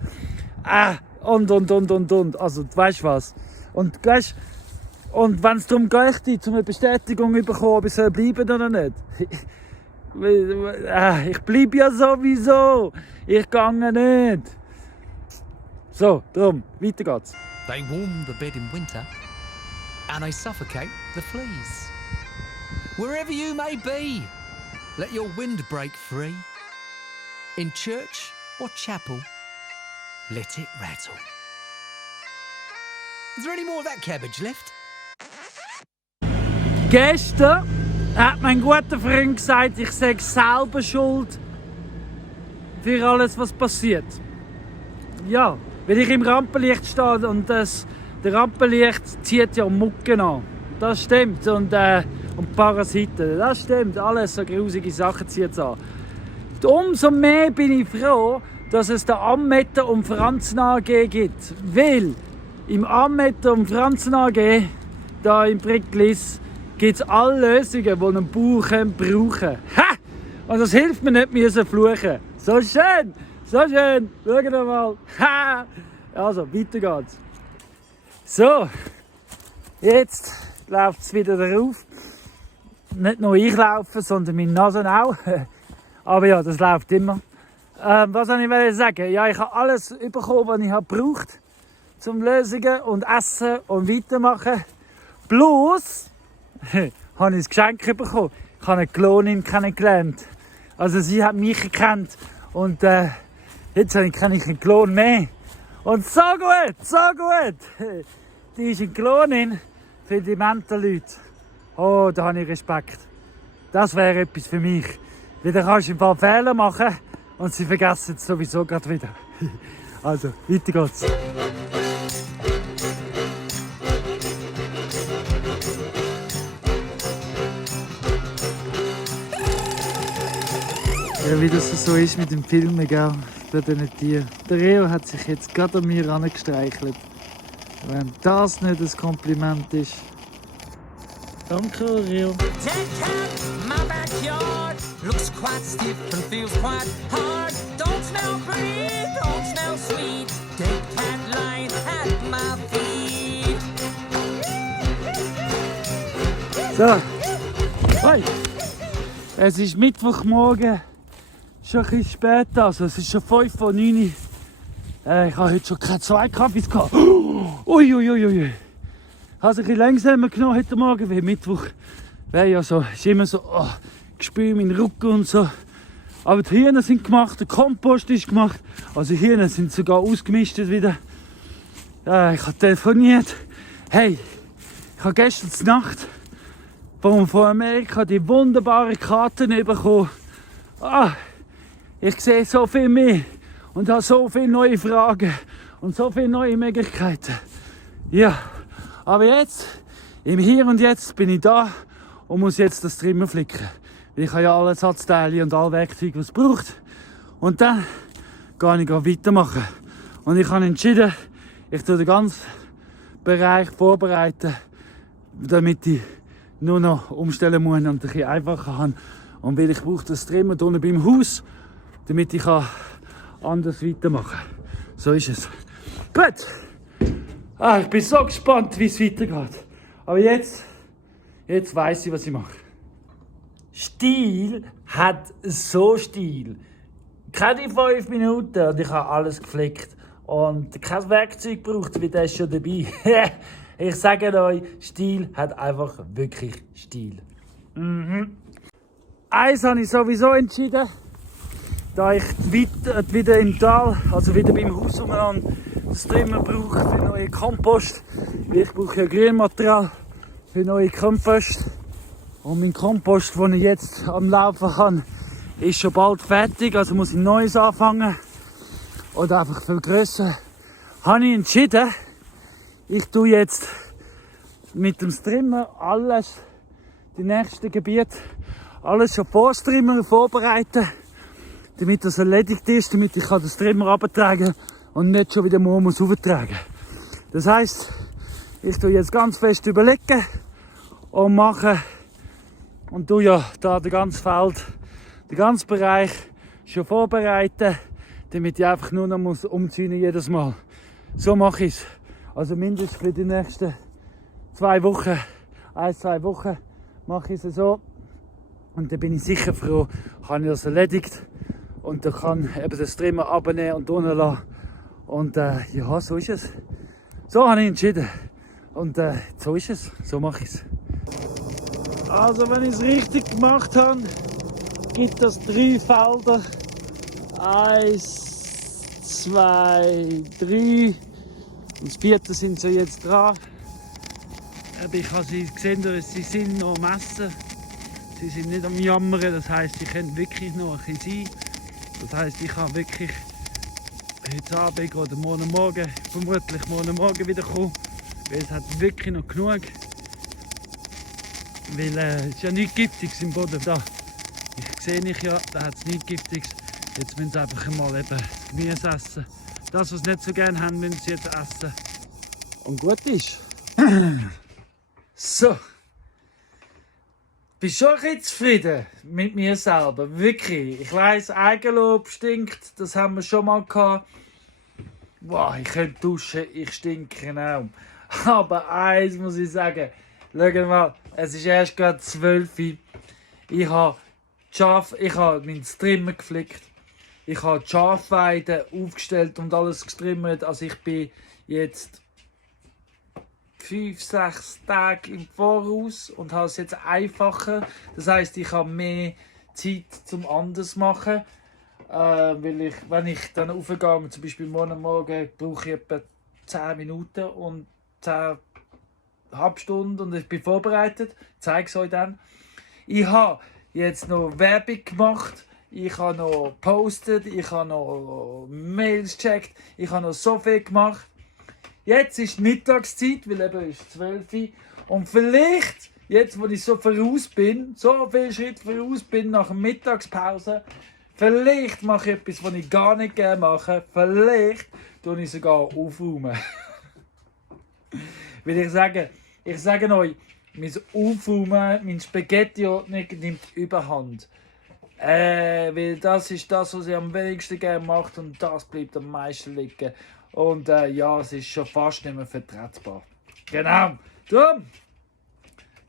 Also, du weißt was. Und wenn es darum geht, um eine Bestätigung zu bekommen, ob ich soll bleiben oder nicht. Ich bleibe ja sowieso. Ich gehe nicht. So, darum, weiter geht's. They warm the bed in winter and they suffocate the fleas. Wherever you may be, let your wind break free. In church or chapel, let it rattle. Is there any more of that cabbage left? Gestern hat mein guter Freund gesagt, ich sei selber schuld für alles, was passiert. Ja, weil ich im Rampenlicht stehe und der Rampenlicht zieht ja Mucken an. Das stimmt. Und Parasiten. Das stimmt. Alles so grusige Sachen zieht es an. Umso mehr bin ich froh, dass es den Ammeter und Franzen AG gibt. Weil im Ammeter und Franzen AG, da im Pricklis, gibt es alle Lösungen, die einen Bauer brauchen kann. Ha! Und das hilft mir nicht, müssen fluchen. So schön! So schön! Schaut mal! Ha! Also, weiter geht's. So, jetzt läuft es wieder drauf. Nicht nur ich laufe, sondern meine Nase auch. Aber ja, das läuft immer. Was wollte ich sagen? Ja, ich habe alles bekommen, was ich gebraucht zum Lösungen und Essen und weitermachen. Plus habe ich ein Geschenk bekommen. Ich habe eine Klonin kennengelernt. Also sie hat mich gekannt und jetzt kenne ich einen Klon mehr. Und so gut, so gut. Die ist eine Klonin für die Leute. Oh, da habe ich Respekt. Das wäre etwas für mich. Weil da kannst du ein paar Fehler machen und sie vergessen es sowieso gerade wieder. Also, weiter geht's. Ja, wie das so ist mit dem Filmen, gell? Bei diesen Tieren. Der Reo hat sich jetzt gerade an mir angestreichelt. Wenn das nicht ein Kompliment ist. Danke, Reo. Dead cat, my backyard looks quite stiff and feels quite hard. Don't smell pretty, don't smell sweet. Dead cat lying at my feet. So. Hey. Es ist Mittwochmorgen. Schon ein bisschen spät, also es ist schon 5 vor 9 Uhr. Ich habe heute schon keine 2 Kaffees gehabt. Uiuiuiui. Ich habe es ein bisschen langsamer genommen heute Morgen, weil Mittwoch wäre ja so, ist immer so, Gespür in meinen Rücken und so. Aber die Hühner sind gemacht, der Kompost ist gemacht. Also die Hühner sind sogar ausgemistet wieder. Ich habe telefoniert. Hey, ich habe gestern Nacht von Amerika die wunderbaren Karten bekommen. Ich sehe so viel mehr und habe so viele neue Fragen und so viele neue Möglichkeiten. Ja, aber jetzt, im Hier und Jetzt bin ich da und muss jetzt das Trimmer flicken. Ich habe ja alle Ersatzteile und alle Werkzeuge, die es braucht. Und dann kann ich weitermachen. Und ich habe entschieden, ich tue den ganzen Bereich vorbereiten, damit ich nur noch umstellen muss und ein bisschen einfacher habe. Und weil ich brauche das Trimmer hier beim Haus, damit ich anders weitermachen kann. So ist es. Gut. Ich bin so gespannt, wie es weitergeht. Aber jetzt Jetzt weiss ich, was ich mache. Stil hat so Stil. Keine 5 Minuten und ich habe alles geflickt. Und kein Werkzeug gebraucht, wie das schon dabei. Ich sage euch, Stil hat einfach wirklich Stil. Eins habe ich sowieso entschieden, da ich wieder im Tal, also wieder beim Haus umeinander, das Trimmer brauche für neue Kompost. Ich brauche ja Grünmaterial für neue Kompost. Und mein Kompost, den ich jetzt am Laufen habe, ist schon bald fertig, also muss ich Neues anfangen. Oder einfach vergrößern. Habe ich entschieden, ich tue jetzt mit dem Trimmer alles, die nächsten Gebiete, alles schon vorbereiten, damit das erledigt ist, damit ich das Trimmer abtragen und nicht schon wieder morgen muss auftragen. Das heisst, ich tue jetzt ganz fest überlegen und mache und tue ja da den ganzen Feld, den ganzen Bereich schon vorbereiten, damit ich einfach nur noch umziehen jedes Mal. So mache ich es. Also mindestens für die nächsten 2 Wochen, 1-2 Wochen mache ich es so. Und dann bin ich sicher froh, habe ich das erledigt. Und dann kann eben das Trimmer abnehmen und unten lassen. Und ja, so ist es. So habe ich entschieden. Und so ist es. So mache ich es. Also wenn ich es richtig gemacht habe, gibt es 3 Felder. 1, 2, 3. Und das 4. sind sie jetzt dran. Ich habe sie gesehen, sie sind noch am Messen. Sie sind nicht am Jammern, das heisst, sie können wirklich noch ein bisschen sein. Das heisst, ich kann wirklich heute Abend oder morgen Morgen, vermutlich morgen Morgen wieder kommen. Weil es hat wirklich noch genug. Weil es ist ja nichts Giftiges im Boden da. Ich sehe nicht, ja, da hat es nichts Giftiges. Jetzt müssen sie einfach mal eben das Gemüse essen. Das, was sie nicht so gerne haben, müssen sie jetzt essen. Und gut ist. So. Ich bin schon ein bisschen zufrieden mit mir selber. Wirklich. Ich weiss, Eigenlob stinkt. Das haben wir schon mal gehabt. Wow, ich könnte duschen, ich stinke auch. Aber eins muss ich sagen. Schau mal, es ist erst gerade 12 Uhr. Ich habe meinen Trimmer geflickt. Ich habe die Schafweide aufgestellt und alles gestrimmert. Also ich bin jetzt 5-6 Tage im Voraus und habe es jetzt einfacher. Das heisst, ich habe mehr Zeit zum anders machen. Weil wenn ich dann aufgehe, zum Beispiel morgen Morgen, brauche ich etwa 10 Minuten und 10 halbe Stunde und ich bin vorbereitet. Ich zeige es euch dann. Ich habe jetzt noch Werbung gemacht. Ich habe noch gepostet, ich habe noch Mails gecheckt, ich habe noch so viel gemacht. Jetzt ist die Mittagszeit, weil eben ist 12 Uhr. Und vielleicht, jetzt wo ich so voraus bin, so viel Schritt voraus bin nach der Mittagspause, vielleicht mache ich etwas, was ich gar nicht gerne mache. Vielleicht tue ich sogar aufräumen. Weil ich sage euch, mein Aufräumen, mein Spaghetti-Ordnung nimmt überhand. Weil das ist das, was ich am wenigsten gerne mache und das bleibt am meisten liegen. Und ja, es ist schon fast nicht mehr vertretbar. Genau. Darum,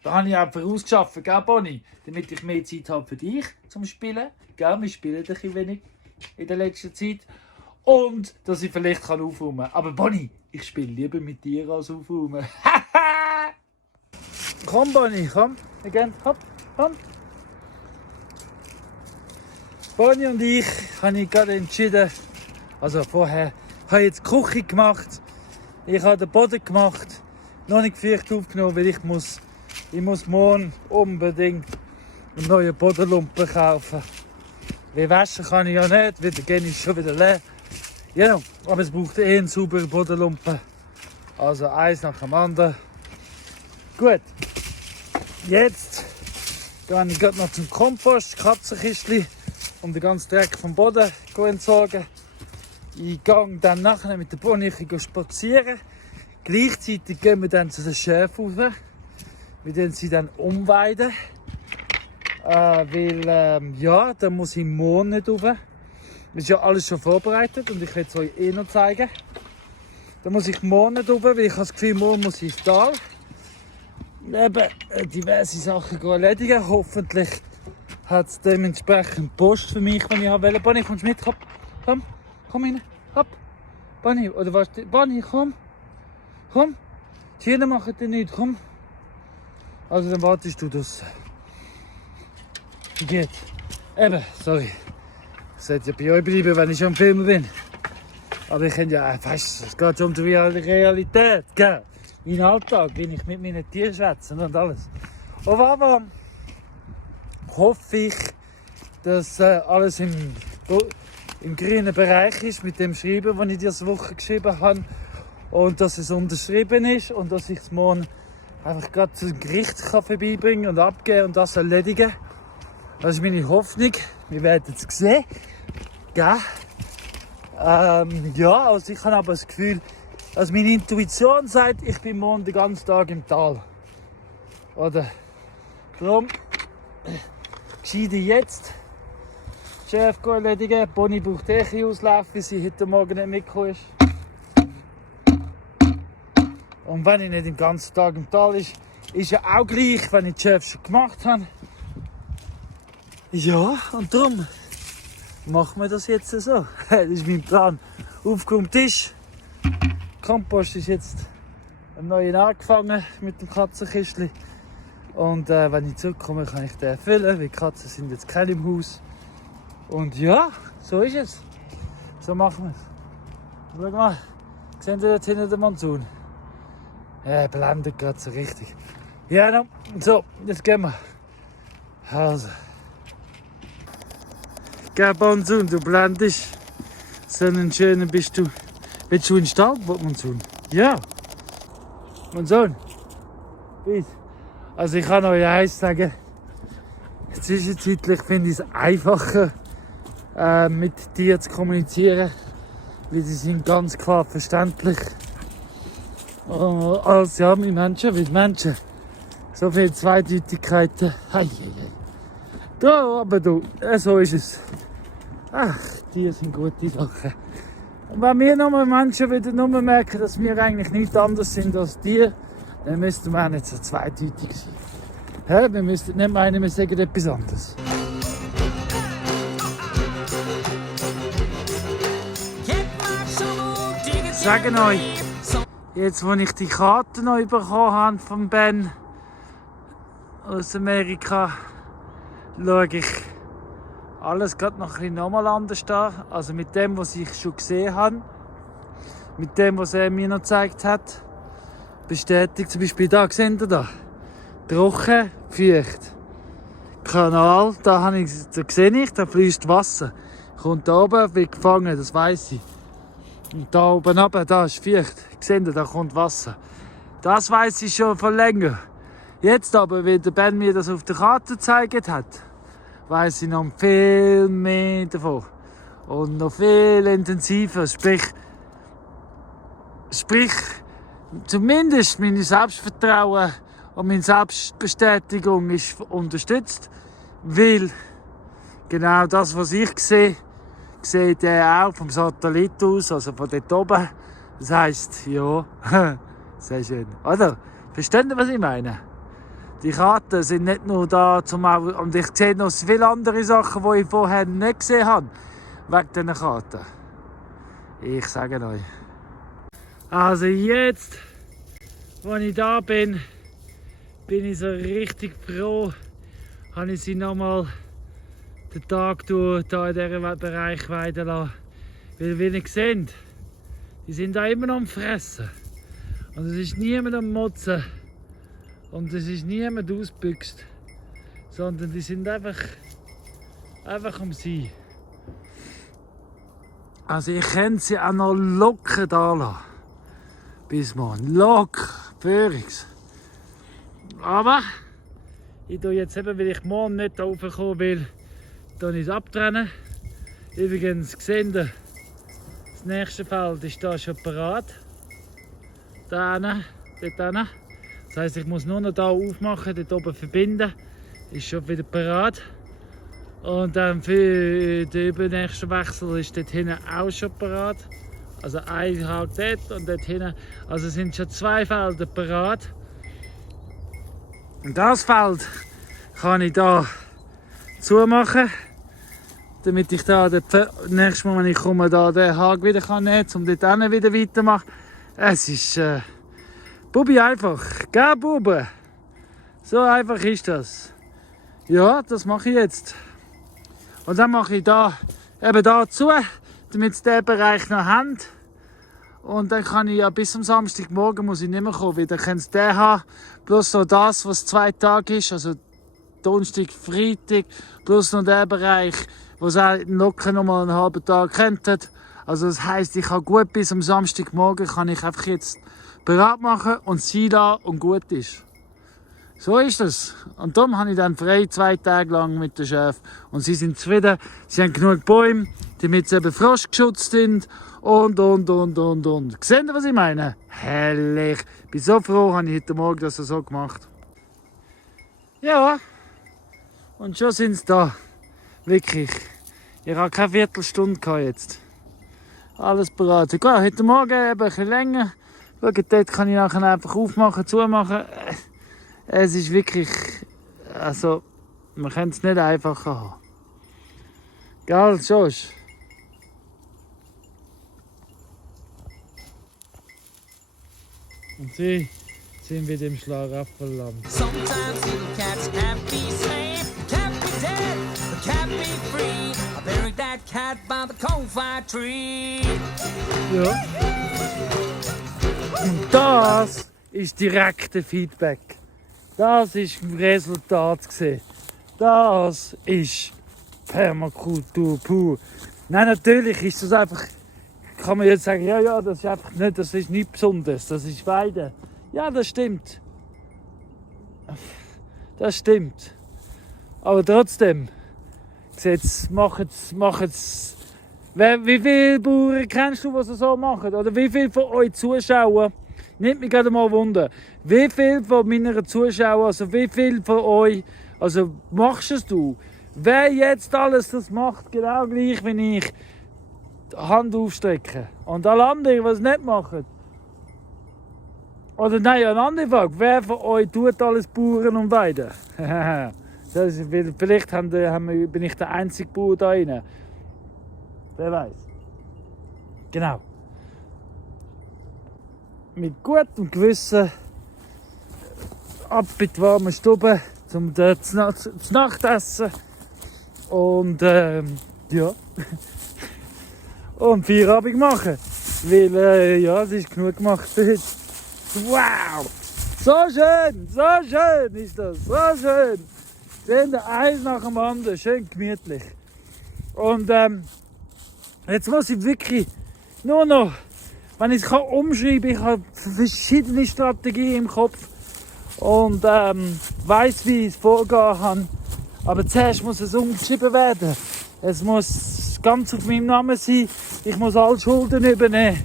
da habe ich auch vorausgeschafft, gell, Bonnie? Damit ich mehr Zeit habe für dich zum Spielen. Gell, wir spielen ein bisschen wenig in der letzten Zeit. Und dass ich vielleicht aufräumen kann. Aber Bonnie, ich spiele lieber mit dir als aufräumen. Komm, Bonnie, komm. Again. Hopp, komm. Bonnie und ich habe gerade entschieden, also vorher, habe ich jetzt die Küche gemacht, ich habe den Boden gemacht, noch nicht feucht aufgenommen, weil ich muss morgen unbedingt einen neuen Bodenlumpen kaufen. Weil waschen kann ich ja nicht, weil der Gen ist schon wieder leer. Ja, aber es braucht einen sauberen Bodenlumpen. Also eins nach dem anderen. Gut, jetzt gehe ich gerade noch zum Kompost, Katzenkistchen, um den ganzen Dreck vom Boden zu entsorgen. Ich gehe dann nachher mit der Bonnie spazieren. Gleichzeitig gehen wir dann zu den Schäfen raus. Wir werden sie dann umweiden. Weil, ja, dann muss ich morgen nicht rauf. Das ist ja alles schon vorbereitet und ich werde es euch noch zeigen. Dann muss ich morgen nicht rauf, weil ich habe das Gefühl, morgen muss ich ins Tal. eben diverse Sachen erledigen. Hoffentlich hat es dementsprechend Post für mich, wenn ich wollte. Bonnie, kommst du mit? Komm rein. Hopp. Bonnie, oder was? Bonnie, komm. Die Hühner machen dir nichts, komm. Also dann wartest du das. Gut. Eben, sorry. Ich sollte ja bei euch bleiben, wenn ich schon am Filmen bin. Aber ich kenne ja, weißt du, es geht schon um die Realität, gell? Mein Alltag, wie ich mit meinen Tieren schwätze und alles. Aber hoffe ich, dass alles im grünen Bereich ist mit dem Schreiben, das ich diese Woche geschrieben habe. Und dass es unterschrieben ist und dass ich es morgen einfach gerade zum Gericht vorbeibringen und abgeben und das erledigen. Das ist meine Hoffnung. Wir werden es sehen. Gell? Ja, also ich habe aber das Gefühl, dass meine Intuition sagt, ich bin morgen den ganzen Tag im Tal. Oder? Darum, gescheite jetzt Chef erledigen. Bonnie braucht ein bisschen Auslauf, weil sie heute Morgen nicht mitgekommen ist. Und wenn ich nicht den ganzen Tag im Tal ist ja auch gleich, wenn ich die Chefs schon gemacht habe. Ja, und darum machen wir das jetzt so. Das ist mein Plan. Aufgeräumt Tisch. Kompost ist jetzt einen neuen angefangen mit dem Katzenkistchen. Und wenn ich zurückkomme, kann ich den füllen, weil die Katzen sind jetzt keine im Haus. Und ja, so ist es. So machen wir es. Schau mal, seht ihr dort hinten den Monsun? Ja, blendet gerade so richtig. Ja, no. So, jetzt gehen wir. Also. Gell, Monsun, du blendest. So einen schönen bist du. Willst du in den Stall, Monsun? Ja. Monsun. Bis. Also ich kann euch eins sagen. Zwischenzeitlich finde ich es einfacher, mit Tieren zu kommunizieren. Weil sie sind ganz klar verständlich. Als ja, mit Menschen, weil Menschen so viele Zweideutigkeiten. Hei. Da, aber du, so ist es. Ach, Tiere sind gute Sachen. Und wenn wir nur Menschen wieder nur merken, dass wir eigentlich nichts anderes sind als Tiere, dann müssten wir auch nicht so zweideutig sein. Ja, wir müssten nicht meinen, wir sagen etwas anderes. Ich sage euch, jetzt, wo ich die Karte noch bekommen habe von Ben aus Amerika, schaue ich alles gerade noch ein bisschen nochmal anders an. Also mit dem, was ich schon gesehen habe, mit dem, was er mir noch gezeigt hat, bestätigt. Zum Beispiel da, seht ihr da? Trocken, feucht. Kanal, da sehe ich, da fließt Wasser. Kommt da oben, wird gefangen, das weiss ich. Und da oben runter, da ist feucht. Seht ihr, da kommt Wasser. Das weiss ich schon von länger. Jetzt aber, wie der Ben mir das auf der Karte gezeigt hat, weiss ich noch viel mehr davon. Und noch viel intensiver. Sprich, zumindest mein Selbstvertrauen und meine Selbstbestätigung ist unterstützt. Weil genau das, was ich sehe, sieht er auch vom Satellit aus, also von dort oben. Das heisst, ja, sehr schön. Oder? Versteht ihr, was ich meine? Die Karten sind nicht nur da, und ich sehe noch viele andere Sachen, die ich vorher nicht gesehen habe, wegen diesen Karten. Ich sage euch. Also jetzt, als ich da bin, bin ich so richtig froh, habe ich sie nochmal den Tag durch hier in diesem Bereich weiden lassen. Weil, wie ihr seht, die sind da immer noch am Fressen. Und es ist niemand am Motzen. Und es ist niemand ausgebüxt. Sondern die sind einfach am Sein. Also ich könnte sie auch noch locker da lassen. Bis morgen. Locker. Führungs. Aber ich tue jetzt eben, weil ich morgen nicht raufkommen will, ich es abtrennen. Übrigens, seht ihr, das nächste Feld ist da schon parat. Da hinten, dort hinten. Das heisst, ich muss nur noch hier aufmachen, dort oben verbinden. Ist schon wieder parat. Und dann für den übernächsten Wechsel ist dort hinten auch schon parat. Also ein Haken dort und dort hinten. Also sind schon 2 Felder parat. Und das Feld kann ich da zumachen, damit ich da nächstes Mal, wenn ich komme, da den Hag wieder kann nehmen kann, um dort hinten wieder weitermachen. Es ist Bubi einfach, gell Bube? So einfach ist das. Ja, das mache ich jetzt. Und dann mache ich da eben da zu, damit sie diesen Bereich noch haben. Und dann kann ich ja bis am Samstagmorgen muss ich nicht mehr kommen, weil dann können sie den haben, plus noch das, was 2 Tage ist, also Donnerstag, Freitag, plus noch der Bereich, wo sie auch locker noch mal einen halben Tag könnten. Also das heisst, ich kann gut bis am Samstagmorgen kann ich einfach jetzt bereit machen und sie da und gut ist. So ist es. Und darum habe ich dann frei 2 Tage lang mit den Schäfen. Und sie sind zufrieden. Sie haben genug Bäume, damit sie eben frostgeschützt sind. Und. Seht ihr, was ich meine? Herrlich. Ich bin so froh, habe ich heute Morgen das so gemacht. Ja. Und schon sind sie da. Wirklich. Ich habe keine Viertelstunde gehabt jetzt. Alles bereit. Gut, heute Morgen eben ein bisschen länger. Schaut, dort kann ich nachher einfach aufmachen, zumachen. Es ist wirklich, also, man kann es nicht einfacher haben. Gell, Josh? Und sie sind wieder im Schlaraffenland. Sometimes little cats can't be slain, can't be dead, but can't be free. I buried that cat by the coal-fire tree. Ja. Und das ist direkte Feedback. Das ist ein Resultat gesehen. Das ist Permakultur pur. Nein, natürlich ist das einfach. Kann man jetzt sagen, ja, das ist einfach nicht, das ist nichts Besonderes, das ist Weide. Ja, das stimmt. Das stimmt. Aber trotzdem, machen's. Wie viele Bauern kennst du, die so machen? Oder wie viele von euch Zuschauer? Nimmt mich gerade mal Wunder. Wie viele von meinen Zuschauern, also wie viele von euch, also machst es du? Wer jetzt alles das macht, genau gleich wie ich, Hand aufstrecken. Und alle anderen, die es nicht machen. Oder nein, eine andere Frage. Wer von euch tut alles Bauern und Weiden? Das ist, vielleicht bin ich der einzige Bauer da rein. Wer weiß. Genau. Mit gutem Gewissen ab in die warme Stube zum Nachtessen. Und ja. Und Feierabend machen. Weil ja, es ist genug gemacht für heute. Wow! So schön ist das. So schön. Sehen eins nach dem anderen. Schön gemütlich. Und jetzt muss ich wirklich nur noch, wenn ich es umschreiben kann, ich habe verschiedene Strategien im Kopf und weiss, wie ich es vorgehen kann. Aber zuerst muss es umgeschrieben werden. Es muss ganz auf meinem Namen sein. Ich muss alle Schulden übernehmen.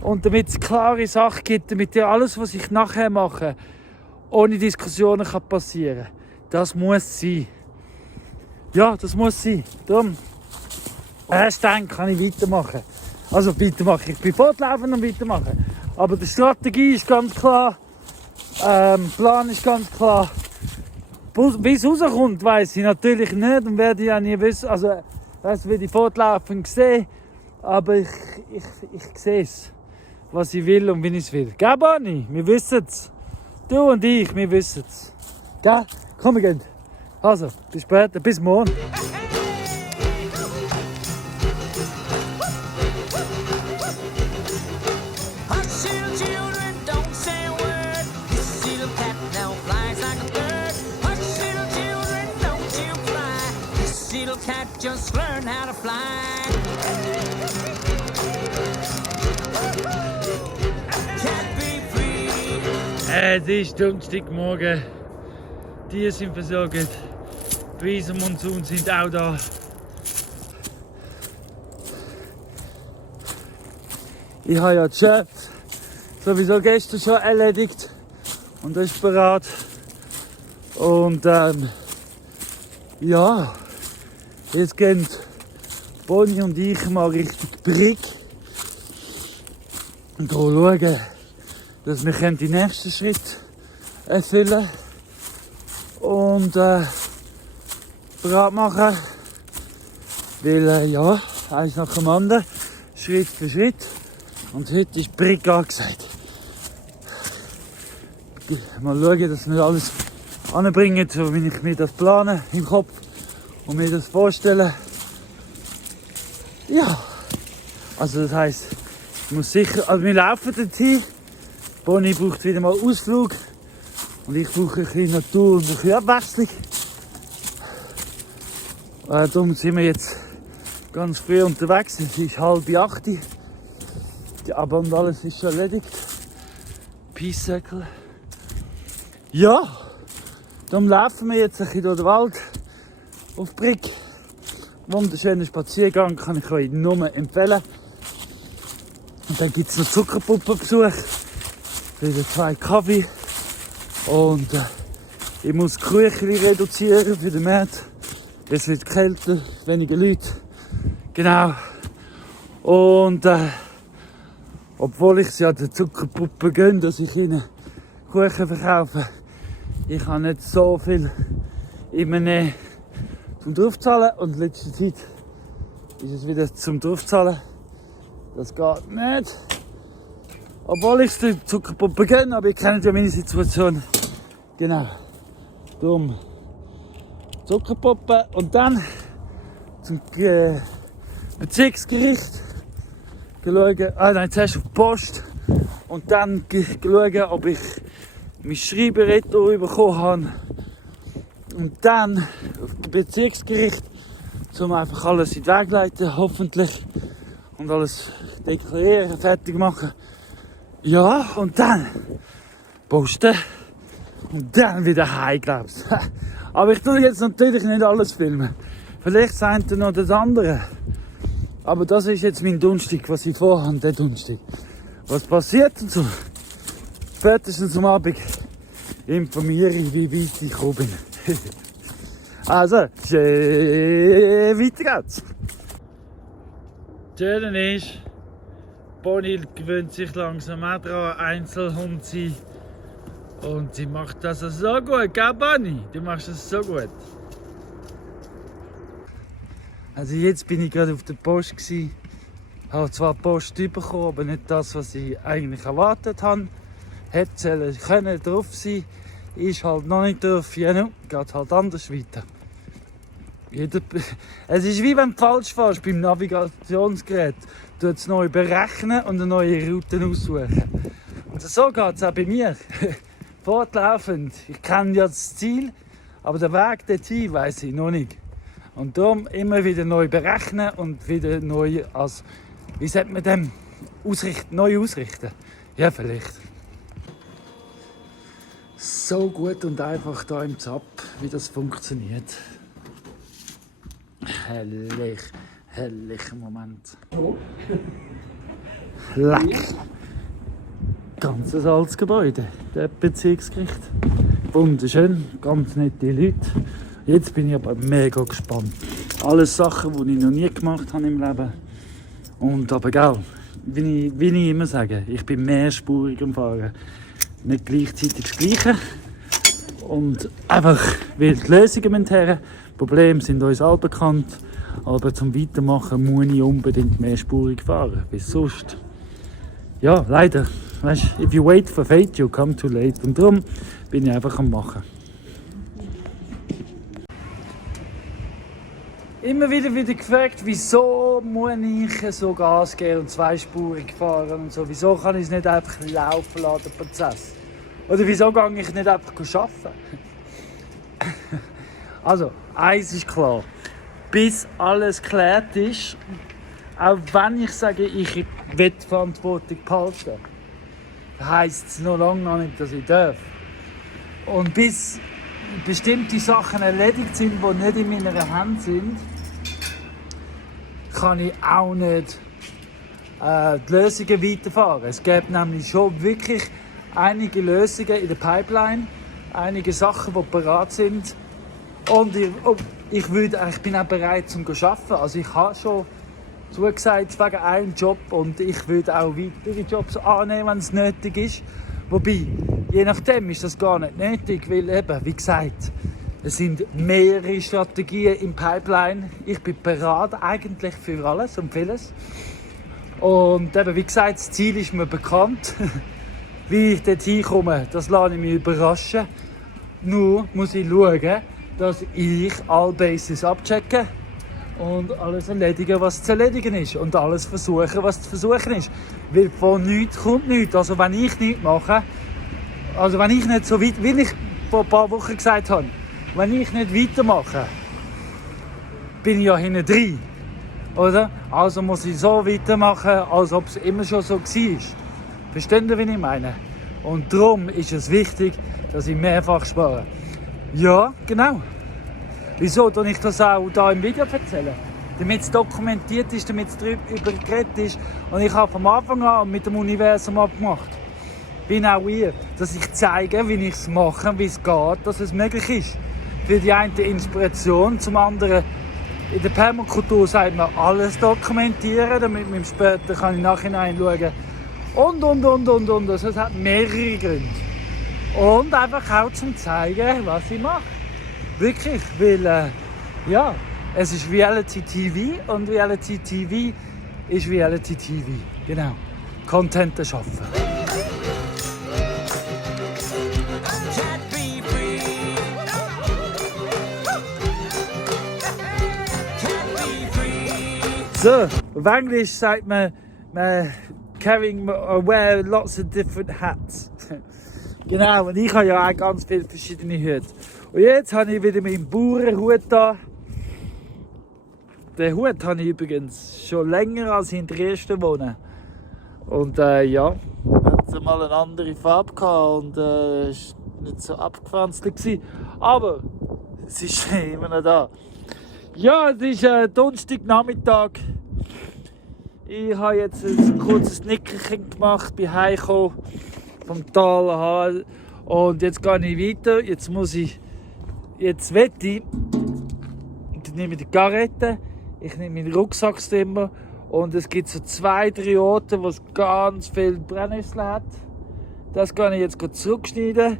Und damit es klare Sachen gibt, damit ja alles, was ich nachher mache, ohne Diskussionen kann passieren kann. Das muss sein. Ja, das muss sein. Darum, erst dann kann ich weitermachen. Also weitermachen. Ich bin fortlaufend und weitermachen. Aber die Strategie ist ganz klar. Plan ist ganz klar. Wie es rauskommt, weiss ich natürlich nicht und werde ich auch nie wissen. Also, das werde ich fortlaufend sehen. Aber ich sehe es, was ich will und wie ich es will. Gell, Bonnie? Wir wissen es. Du und ich, wir wissen es. Gell? Komm, wir gehen. Also, bis später, bis morgen. Hush, little children, don't say a word. This little cat now flies like a bird. Hush, little children, don't you cry. This little cat just learned how to fly. Can't be free. Es ist Donnerstagmorgen. Die sind versorgt. Die Wiesenmonsun sind auch da. Ich habe ja die Schäfe sowieso gestern schon erledigt. Und das ist bereit. Und ja, jetzt gehen Bonnie und ich mal Richtung Brick. Und schauen, dass wir den nächsten Schritt erfüllen können. und bereit machen. Weil ja, eins nach dem anderen, Schritt für Schritt. Und heute ist Brick angesagt. Mal schauen, dass wir alles anbringen, so wie ich mir das plane im Kopf und mir das vorstelle. Ja, also das heisst, ich muss sicher, also wir laufen dorthin. Bonnie braucht wieder mal Ausflug und ich brauche ein bisschen Natur und ein bisschen Abwechslung. Darum sind wir jetzt ganz früh unterwegs. Es ist 7:30. Die Abend und alles ist schon erledigt. Peace Circle. Ja, dann laufen wir jetzt ein bisschen durch den Wald auf Brick. Wunderschöner Spaziergang, kann ich euch nur empfehlen. Und dann gibt es noch Zuckerpuppenbesuch. Wieder 2 Kaffee. Und ich muss die Küchli reduzieren für den Markt. Es wird kälter, weniger Leute. Genau. Und obwohl ich es ja der Zuckerpuppe gönne, dass ich ihnen Kuchen verkaufe, ich habe nicht so viel immer zum draufzahlen. Und in letzter Zeit ist es wieder zum draufzahlen. Das geht nicht. Obwohl ich es der Zuckerpuppe gönne, aber ihr kennt ja meine Situation. Genau. Darum Zuckerpuppe und dann zum Bezirksgericht schauen. Nein, zuerst auf die Post und dann schauen, ob ich mein Schreiberetour bekommen habe. Und dann auf das Bezirksgericht, um einfach alles in den Weg zu leiten, hoffentlich. Und alles deklarieren, fertig machen. Ja, und dann posten. Und dann wieder heim, glaub's. Aber ich tue jetzt natürlich nicht alles filmen. Vielleicht das eine noch das andere. Aber das ist jetzt mein Donnerstag, was ich vorhabe, der Donnerstag. Was passiert und so? Spätestens am Abend informiere ich, wie weit ich gekommen bin. Also, weiter geht's. Das Schöne ist, Bonnie gewöhnt sich langsam auch daran, Einzelhund zu sein. Und sie macht das so gut, gell Bonnie? Du machst das so gut. Also jetzt bin ich gerade auf der Post gsi. Habe zwar Post bekommen, aber nicht das, was ich eigentlich erwartet habe. Hätte können drauf sein, ist halt noch nicht drauf. Ja, no, geht halt anders weiter. Es ist wie wenn du falsch fährst beim Navigationsgerät. Du es neu berechnen und eine neue Route aussuchen. Und so geht es auch bei mir. Fortlaufend. Ich kenne ja das Ziel, aber den Weg dorthin weiss ich noch nicht. Und darum immer wieder neu berechnen und wieder neu als, wie sagt man dem, neu ausrichten. Ja, vielleicht. So gut und einfach da im Zap, wie das funktioniert. Herrlicher Moment. Leck. Ganzes altes Gebäude, das Bezirksgericht. Wunderschön, ganz nette Leute. Jetzt bin ich aber mega gespannt. Alles Sachen, die ich noch nie gemacht habe im Leben. Und aber gell, wie ich immer sage, ich bin mehrspurig am Fahren. Nicht gleichzeitig das Gleiche. Und einfach, weil die Lösungen müssen her. Die Probleme sind uns alle bekannt. Aber zum Weitermachen muss ich unbedingt mehrspurig fahren. Weil sonst, ja, leider. Weißt, if you wait for fate, you come too late. Und darum bin ich einfach am Machen. Immer wieder gefragt, wieso muss ich so Gas geben und zweispurig fahren und so. Wieso kann ich es nicht einfach laufen lassen, den Prozess? Oder wieso gehe ich nicht einfach arbeiten? Also, eins ist klar. Bis alles geklärt ist, auch wenn ich sage, ich will die Verantwortung behalten, heisst es noch lange noch nicht, dass ich darf. Und bis bestimmte Sachen erledigt sind, die nicht in meiner Hand sind, kann ich auch nicht die Lösungen weiterfahren. Es gibt nämlich schon wirklich einige Lösungen in der Pipeline, einige Sachen, die bereit sind. Und ich bin auch bereit zum arbeiten. Also ich habe schon zugesagt wegen einem Job und ich würde auch weitere Jobs annehmen, wenn es nötig ist. Wobei, je nachdem ist das gar nicht nötig, weil eben, wie gesagt, Es sind mehrere Strategien im Pipeline. Ich bin bereit eigentlich für alles und vieles. Und eben, wie gesagt, das Ziel ist mir bekannt. Wie ich dort hinkomme, das lasse ich mich überraschen. Nur muss ich schauen, dass ich alle Bases abchecke und alles erledige, was zu erledigen ist. Und alles versuche, was zu versuchen ist. Weil von nichts kommt nichts. Also wenn ich nichts mache, also wenn ich nicht so weit, wie ich vor ein paar Wochen gesagt habe, wenn ich nicht weitermache, bin ich ja hinten drin. Oder? Also muss ich so weitermachen, als ob es immer schon so war. Versteht ihr, wie ich meine? Und darum ist es wichtig, dass ich mehrfach spare. Ja, genau. Wieso tue ich das auch hier im Video erzählen? Damit es dokumentiert ist, damit es darüber geredet ist. Und ich habe vom Anfang an mit dem Universum abgemacht. Bin auch ihr, dass ich zeige, wie ich es mache, wie es geht, dass es möglich ist. Für die eine Inspiration, zum anderen in der Permakultur sagt man alles dokumentieren, damit man später kann im Nachhinein schauen und. Also es hat mehrere Gründe. Und einfach auch zum zeigen, was ich mache. Wirklich, weil ja, es ist Reality TV und Reality TV ist Reality TV. Genau. Content erschaffen. Can't be free. Can't be free. So, auf Englisch sagt man carrying wear lots of different hats. Genau, und ich habe ja auch ganz viele verschiedene Hüte. Und jetzt habe ich wieder meinen Bauernhut da. Den Hut habe ich übrigens schon länger als in Dresden wohne. Und ja, hat mal eine andere Farbe gehabt und ist nicht so abgefranst gewesen. Aber es ist immer noch da. Ja, es ist Donnerstagnachmittag. Ich habe jetzt ein kurzes Nickerchen gemacht, bin heimgekommen vom Tal und jetzt gehe ich weiter. Jetzt wette ich nehme die Garette, ich nehme meinen Rucksack immer und es gibt so 2-3 Orte, wo es ganz viel Brennnessel hat. Das kann ich jetzt zurückschneiden,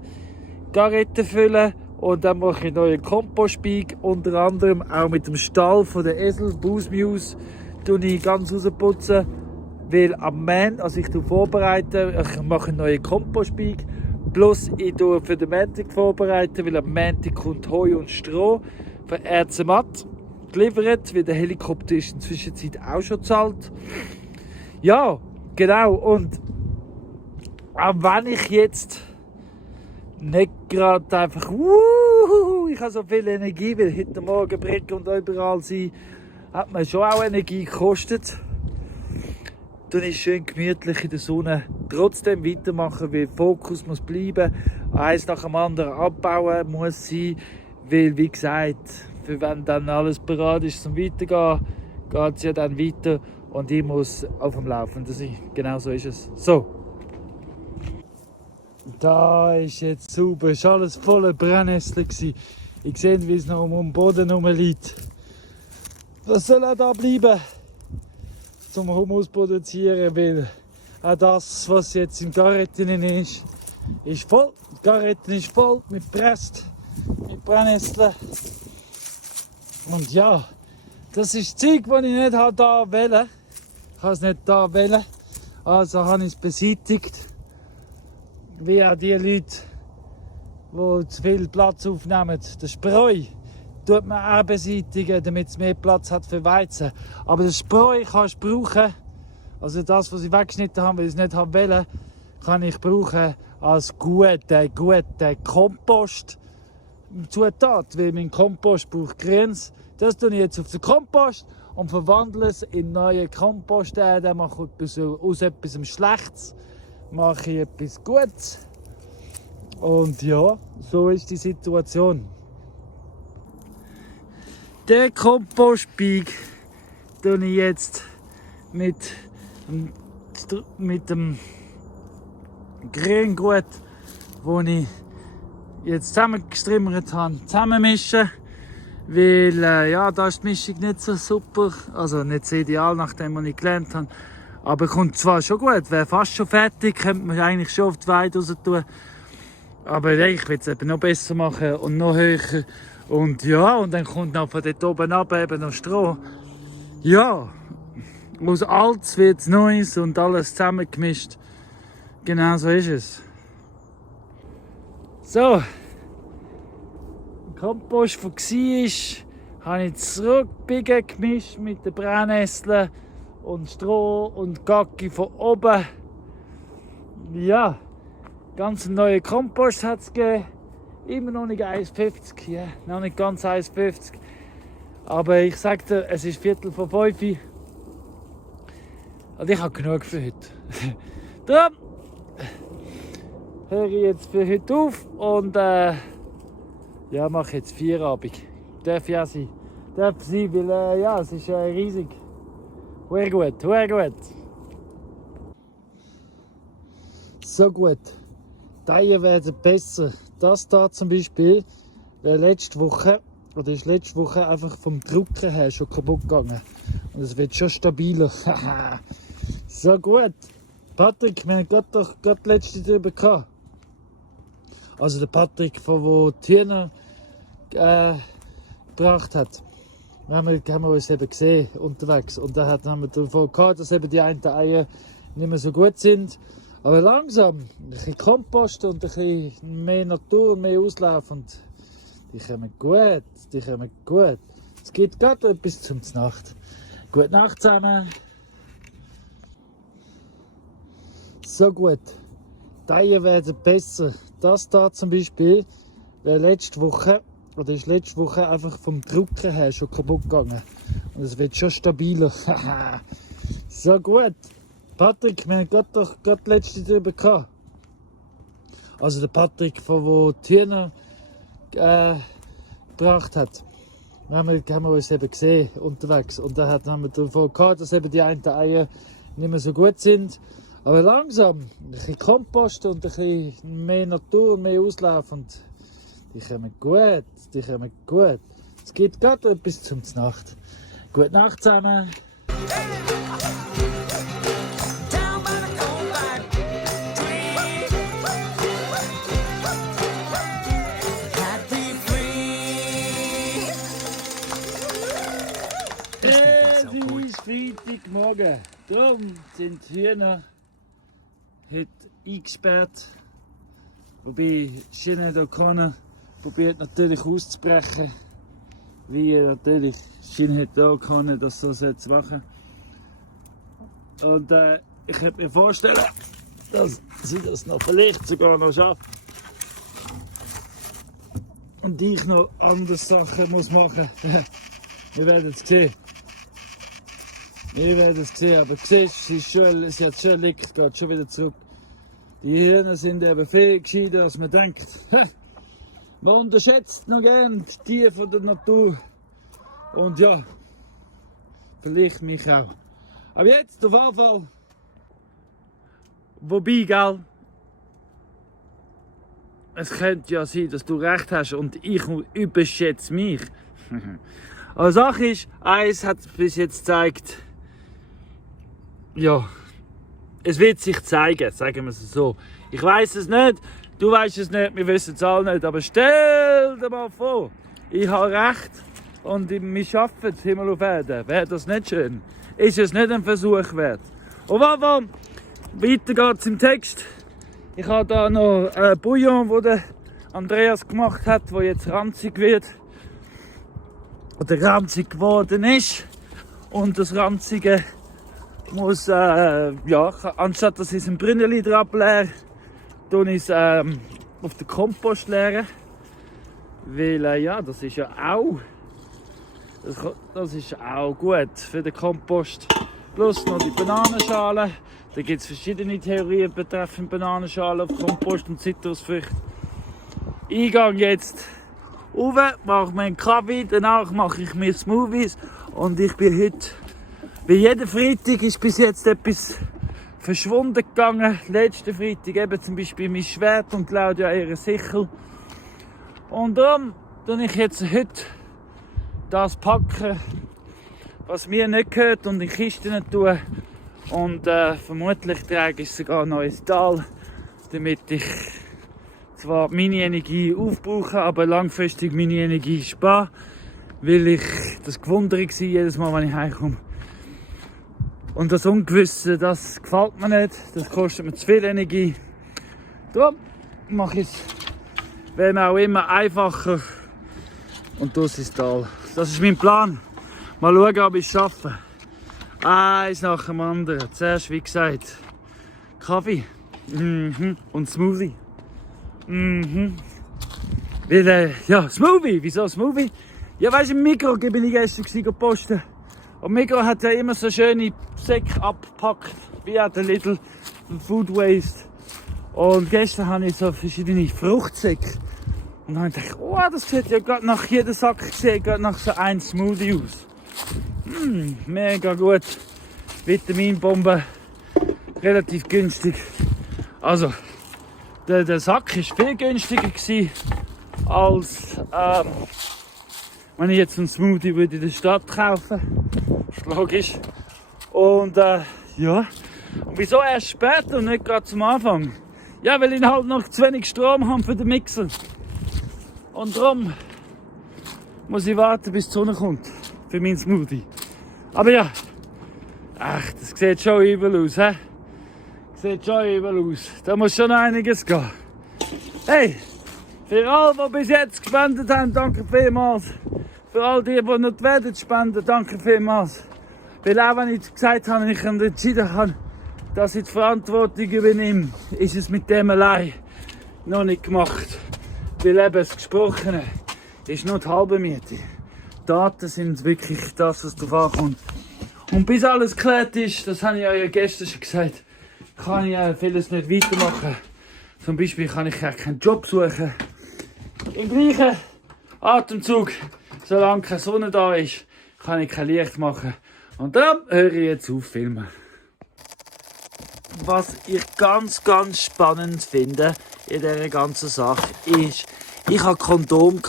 Garette füllen und dann mache ich neue Kompostspieg, unter anderem auch mit dem Stall von der Esel, Bußmuse, tue ich ganz rausputzen, weil am Montag, also ich vorbereite, ich mache einen neuen Kompostspieg, plus ich tue für den Montag vorbereiten, weil am Montag kommt Heu und Stroh von Erzematt geliefert, weil der Helikopter ist in der Zwischenzeit auch schon gezahlt. Ja, genau, und auch wenn ich jetzt nicht gerade einfach ich habe so viel Energie, weil heute Morgen Brücke und überall sein, hat mir schon auch Energie gekostet. Dann ist schön gemütlich in der Sonne trotzdem weitermachen, weil Fokus muss bleiben, eins nach dem anderen abbauen muss sein, weil wie gesagt, für wenn dann alles bereit ist zum Weitergehen, geht es ja dann weiter und ich muss auf dem Laufenden sein. Genau so ist es. So. Da ist jetzt sauber, ist alles voller Brennnessel gewesen. Ich sehe, wie es noch um den Boden herum liegt. Was soll auch da bleiben? Zum Humus produzieren, weil auch das, was jetzt im Garten ist voll. Die Garten ist voll mit Prest, mit Brennnesseln. Und ja, das ist das Zeug, das ich nicht da wählen. Ich habe es nicht da wählen. Also habe ich es beseitigt. Wie auch die Leute, die zu viel Platz aufnehmen. Das Spreu tut man auch beseitigen, damit es mehr Platz hat für Weizen. Aber das Spreu kannst du brauchen, also das, was ich weggeschnitten habe, weil ich es nicht haben wollte, kann ich brauchen als gute Kompostzutat, weil mein Kompost braucht Grüns. Das tue ich jetzt auf den Kompost und verwandle es in neue Komposterde. Mache aus etwas Schlechtes mache ich etwas Gutes. Und ja, so ist die Situation. Der Kompostspieg tue ich jetzt mit dem Grüngut, das ich jetzt zusammengestrimmert habe, zusammenmischen. Weil ja, da ist die Mischung nicht so super, also nicht so ideal nach dem, was ich gelernt habe. Aber kommt zwar schon gut, wäre fast schon fertig, könnte man eigentlich schon auf die Weide raus tun. Aber ich will es eben noch besser machen und noch höher. Und ja, und dann kommt noch von dort oben ab eben noch Stroh. Ja, aus Altes wird Neues und alles zusammengemischt. Genau so ist es. So, der Kompost, der war, habe ich zurückbiegen gemischt mit den Brennnesseln und Stroh und Gacki von oben. Ja, ganz einen neuen Kompost hat es gegeben. Immer noch nicht 1,50, ja, noch nicht ganz 1,50. Aber ich sagte, es ist 4:45. Und ich habe genug für heute. Darum höre ich jetzt für heute auf und ja, mache jetzt Feierabend. Darf ja sein. Darf sein, weil ja, es ist riesig. Sehr gut, sehr gut. So gut. Die Eier werden besser. Das da zum Beispiel ist letzte Woche einfach vom Drucken her schon kaputt gegangen. Und es wird schon stabiler. So gut. Patrick, wir haben gerade letzte drüber gehabt. Also der Patrick, der die Hühner gebracht hat. Wir haben uns eben gesehen unterwegs. Und da haben wir davon gehabt, dass eben die einen Eier nicht mehr so gut sind. Aber langsam, ein bisschen Kompost und ein bisschen mehr Natur und mehr Auslauf. Und die kommen gut, die kommen gut. Es geht gerade bis zum Nacht. Gute Nacht zusammen. So gut. Die Eier werden besser. Das da zum Beispiel ist letzte Woche einfach vom Drucken her schon kaputt gegangen. Und es wird schon stabiler. So gut. Patrick, wir haben gerade letzte drüber gehabt. Also der Patrick, der die Hühner gebracht hat. Wir haben uns eben gesehen unterwegs. Und da haben wir davon gehabt, dass eben die einen Eier nicht mehr so gut sind. Aber langsam, ein bisschen Kompost und ein bisschen mehr Natur und mehr Auslauf. Und die kommen gut, die kommen gut. Es geht gerade bis zum Nacht. Gute Nacht zusammen. Down by the coal-fired tree. Happy free. Es ist Freitagmorgen. Darum sind die Hühner heute eingesperrt. Wobei Schiene da kann probiert natürlich auszubrechen. Wie natürlich Schiene da kann, das so zu machen. Und ich könnte mir vorstellen, dass sie das noch vielleicht sogar noch schafft. Und ich noch andere Sachen muss machen. Wir werden es sehen. Wir werden es sehen, aber du siehst, sie hat schon liegt, geht schon wieder zurück. Die Hühner sind eben viel gescheiter, als man denkt. Man unterschätzt noch gern die Tiere der Natur. Und ja, vielleicht mich auch. Aber jetzt auf jeden Fall. Wobei, gell? Es könnte ja sein, dass du recht hast und ich überschätze mich. Aber Sache ist, eins hat bis jetzt gezeigt, ja, es wird sich zeigen, sagen wir es so. Ich weiß es nicht, du weißt es nicht, wir wissen es alle nicht, aber stell dir mal vor, ich habe recht und wir schaffen es, Himmel auf Erden. Wäre das nicht schön? Ist es nicht ein Versuch wert? Und weiter geht es im Text. Ich habe da noch einen Bouillon, den der Andreas gemacht hat, der jetzt ranzig wird. Oder ranzig geworden ist. Und das Ranzige muss, ja, anstatt dass ich es im Brünneli drauf leere, tue ich es auf den Kompost leeren. Weil, ja, das ist ja auch, das ist auch gut für den Kompost. Plus noch die Bananenschalen. Da gibt es verschiedene Theorien betreffend Bananenschalen auf Kompost und Zitrusfrüchte. Ich gehe jetzt rauf, mache mir einen Kaffee, danach mache ich mir Smoothies und ich bin heute, wie jeden Freitag ist bis jetzt etwas verschwunden gegangen. Letzten Freitag eben zum Beispiel mein Schwert und Claudia ihre Sichel. Und darum tue ich jetzt heute das packen, was mir nicht gehört, und in Kisten tun. Und vermutlich trage ich sogar noch ins Tal, damit ich zwar meine Energie aufbrauchen, aber langfristig meine Energie sparen, weil ich das Gewundere war jedes Mal, wenn ich heimkomme. Und das Ungewisse, das gefällt mir nicht, das kostet mir zu viel Energie. Darum mache ich es, wenn auch immer, einfacher und das ist Tal. Das ist mein Plan. Mal schauen, ob ich es schaffe. Eins nach dem anderen. Zuerst, wie gesagt, Kaffee und Smoothie. Weil, Smoothie. Wieso Smoothie? Ja, weißt du, im Migros bin ich gestern posten. Und Migros hat ja immer so schöne Säcke abgepackt, wie auch der Lidl Food Waste. Und gestern habe ich so verschiedene Fruchtsäcke. Und dann dachte ich, oh, das sieht ja gerade nach jeder Sack sieht gerade nach so einem Smoothie aus. Mega gut. Vitaminbombe. Relativ günstig. Also, der Sack war viel günstiger gewesen, als wenn ich jetzt einen Smoothie würde in der Stadt kaufen. Ist logisch. Und ja. Und wieso erst später und nicht gerade zum Anfang? Ja, weil ich halt noch zu wenig Strom habe für den Mixer. Und darum muss ich warten, bis die Sonne kommt für meinen Smoothie. Aber ja, ach, das sieht schon übel aus, hä? Sieht schon übel aus. Da muss schon einiges gehen. Hey, für alle, die bis jetzt gespendet haben, danke vielmals. Für all die nicht werden spenden, danke vielmals. Weil auch wenn ich gesagt habe, ich entschieden habe, dass ich die Verantwortung übernehme, ist es mit dem allein noch nicht gemacht. Weil eben das Gesprochene ist nur die halbe Miete. Daten sind wirklich das, was drauf ankommt. Und bis alles geklärt ist, das habe ich ja gestern schon gesagt, kann ich ja vieles nicht weitermachen. Zum Beispiel kann ich ja keinen Job suchen. Im gleichen Atemzug, solange keine Sonne da ist, kann ich kein Licht machen. Und dann höre ich jetzt auf filmen. Was ich ganz, ganz spannend finde in dieser ganzen Sache ist, ich hatte Kondom.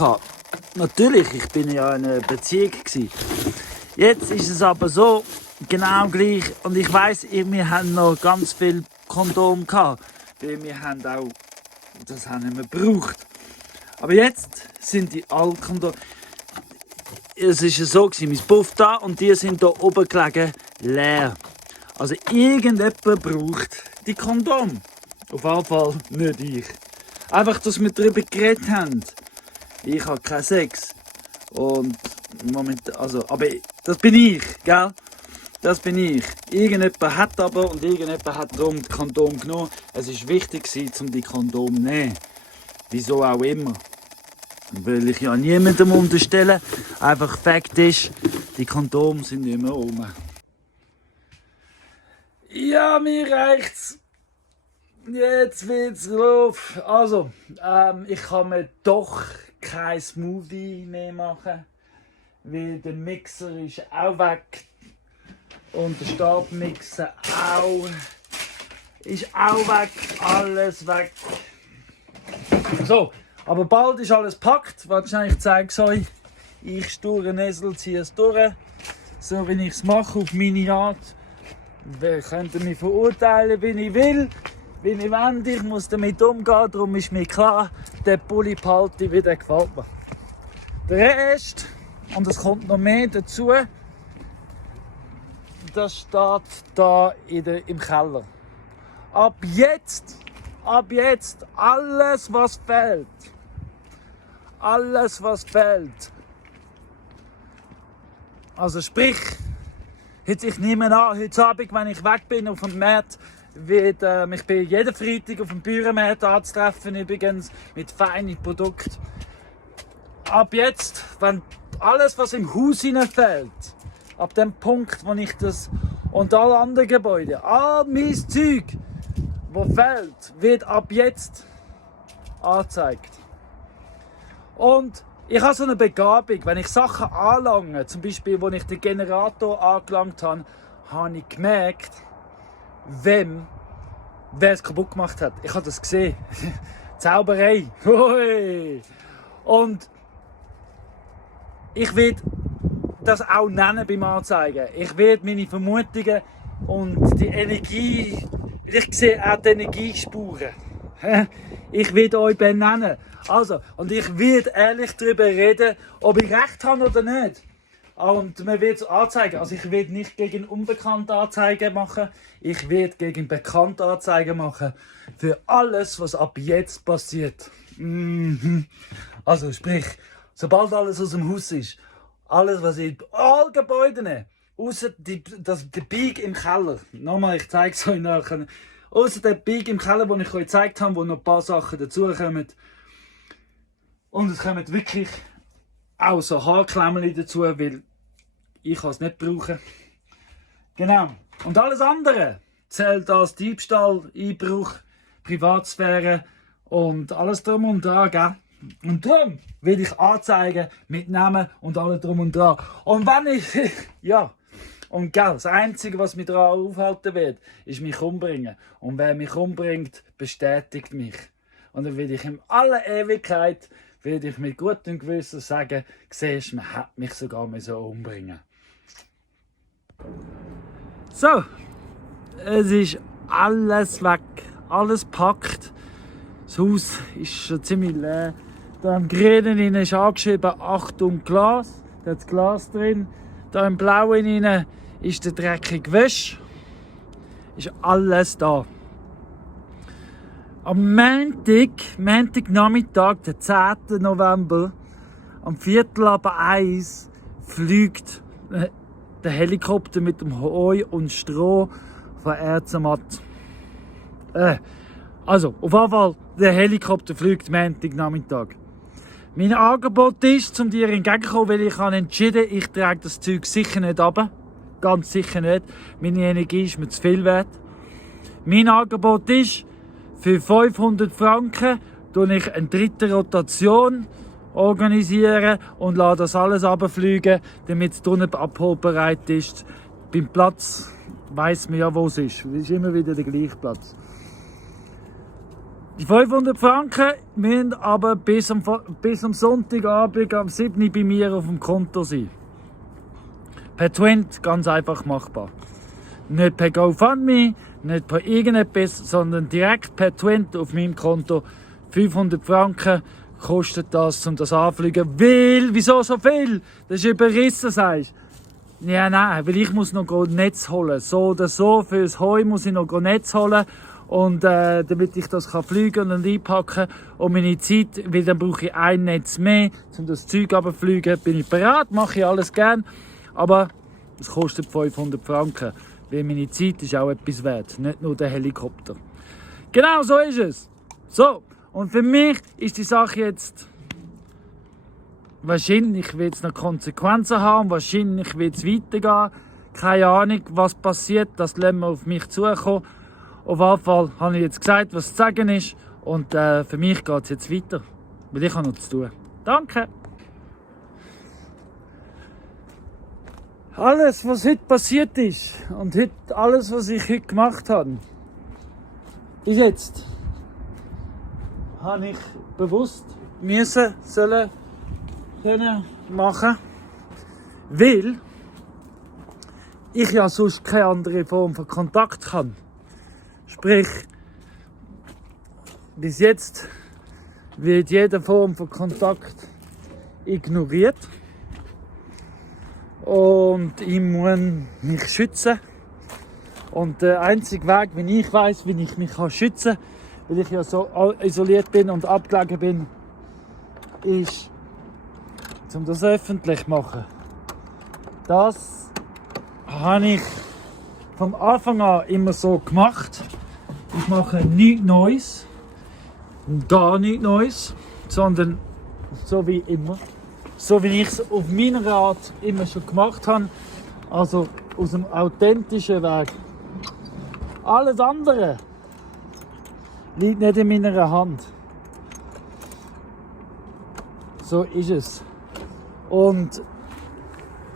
Natürlich, ich bin ja in einer Beziehung. Jetzt ist es aber so, genau gleich. Und ich weiss, wir haben noch ganz viel Kondom gehabt. Weil wir haben auch, das haben wir gebraucht. Aber jetzt sind die alle Kondome. Es war so, mein Puff da und die sind da oben gelegen, leer. Also irgendjemand braucht die Kondom. Auf jeden Fall nicht ich. Einfach, dass wir darüber geredet haben. Ich habe keinen Sex. Und momentan, also, aber das bin ich, gell? Das bin ich. Irgendjemand hat aber und irgendjemand hat darum die Kondom genommen. Es war wichtig, um die Kondom zu nehmen. Wieso auch immer. Weil ich ja niemandem unterstelle. Einfach Fakt ist, die Kondome sind nicht mehr rum. Ja, mir reicht's. Jetzt wird's los. Also, ich kann mir doch kein Smoothie mehr machen. Weil der Mixer ist auch weg. Und der Stabmixer auch. Ist auch weg. Alles weg. So, aber bald ist alles gepackt. Wahrscheinlich zeige ich es euch. Ich, sture Esel, ziehe es durch. So wie ich es mache, auf meine Art. Wer könnte mich verurteilen, wie ich will. Wie ich will, ich muss damit umgehen. Darum ist mir klar, der Pulli behalte ich, wie der gefällt mir. Der Rest, und es kommt noch mehr dazu, das steht da im Keller. Ab jetzt, alles was fehlt. Alles was fehlt. Also sprich, ich nehme an, heute Abend, wenn ich weg bin auf dem Markt, wird mich bei jeden Freitag auf dem Büromarkt anzutreffen, übrigens, mit feinen Produkten. Ab jetzt, wenn alles was im Haus fehlt, ab dem Punkt, wo ich das und alle anderen Gebäude, all mein Zeug, wo fehlt, wird ab jetzt angezeigt. Und ich habe so eine Begabung, wenn ich Sachen anlange, zum Beispiel, als ich den Generator angelangt habe, habe ich gemerkt, wer es kaputt gemacht hat. Ich habe das gesehen. Zauberei. Und ich werde das auch nennen beim Anzeigen. Ich werde meine Vermutungen und die Energie, ich sehe auch die Energiespuren. Ich werde euch benennen. Also, und ich werde ehrlich darüber reden, ob ich recht habe oder nicht. Und man wird es anzeigen. Also ich werde nicht gegen Unbekannte Anzeigen machen. Ich werde gegen Bekannte Anzeigen machen. Für alles, was ab jetzt passiert. Also sprich, sobald alles aus dem Haus ist. Alles, was in allen Gebäuden, außer der Big im Keller. Nochmal, ich zeige es euch nachher. Außer der Big im Keller, den ich euch gezeigt habe, wo noch ein paar Sachen dazukommen. Und es kommen wirklich auch so Haarklemmerli dazu, weil ich es nicht brauchen. Genau. Und alles andere zählt als Diebstahl, Einbruch, Privatsphäre und alles drum und dran, gell? Und darum will ich anzeigen mit Namen und allem drum und dran. Und wenn ich, ja, und gell, das Einzige, was mich daran aufhalten wird, ist mich umbringen. Und wer mich umbringt, bestätigt mich. Und dann will ich in aller Ewigkeit, will ich mit gutem Gewissen sagen, siehst, man hat mich sogar umbringen. So, es ist alles weg, alles gepackt. Das Haus ist schon ziemlich leer. Da im Grünen ist angeschrieben, Achtung Glas, da ist Glas drin. Da im Blauen ist der dreckige Wäsche. Ist alles da. Am Montagnachmittag, den 10. November, am 1:15 fliegt der Helikopter mit dem Heu und Stroh von Erzematt. Also, auf jeden Fall, der Helikopter fliegt Montagnachmittag. Mein Angebot ist, um dir entgegenzukommen, weil ich habe entschieden, ich trage das Zeug sicher nicht runter. Ganz sicher nicht. Meine Energie ist mir zu viel wert. Mein Angebot ist, für 500 Franken organisiere ich eine dritte Rotation organisieren und lasse das alles runterfliegen, damit es drinnen abholbereit ist. Beim Platz weiss man ja, wo es ist. Es ist immer wieder der gleiche Platz. Die 500 Franken müssen aber bis am Sonntagabend am 7. Uhr bei mir auf dem Konto sein. Per Twint ganz einfach machbar. Nicht per GoFundMe, nicht per irgendetwas, sondern direkt per Twint auf meinem Konto. 500 Franken kostet das, um das anfliegen. Wieso so viel? Das ist überrissen, sagst du. Ja, nein, weil ich muss noch Netz holen. So oder so, für das Heu muss ich noch Netz holen. Und damit ich das fliegen und einpacken kann. Und meine Zeit, weil dann brauche ich ein Netz mehr, um das Zeug runterzufliegen. Bin ich bereit, mache ich alles gern. Aber es kostet 500 Franken. Weil meine Zeit ist auch etwas wert, nicht nur der Helikopter. Genau so ist es. So, und für mich ist die Sache jetzt, wahrscheinlich wird es noch Konsequenzen haben, wahrscheinlich wird es weitergehen. Keine Ahnung, was passiert, das lassen wir auf mich zukommen. Auf jeden Fall habe ich jetzt gesagt, was zu sagen ist. Und für mich geht es jetzt weiter, weil ich habe noch zu tun. Danke! Alles, was heute passiert ist und alles, was ich heute gemacht habe, bis jetzt, habe ich bewusst können machen, weil ich ja sonst keine andere Form von Kontakt kann. Sprich, bis jetzt wird jede Form von Kontakt ignoriert. Und ich muss mich schützen. Und der einzige Weg, wie ich weiss, wie ich mich schützen kann, weil ich ja so isoliert bin und abgelegen bin, ist, um das öffentlich zu machen. Das habe ich vom Anfang an immer so gemacht. Ich mache nichts Neues, gar nichts Neues, sondern so wie immer. So wie ich es auf meiner Art immer schon gemacht habe, also aus dem authentischen Weg. Alles andere liegt nicht in meiner Hand. So ist es. Und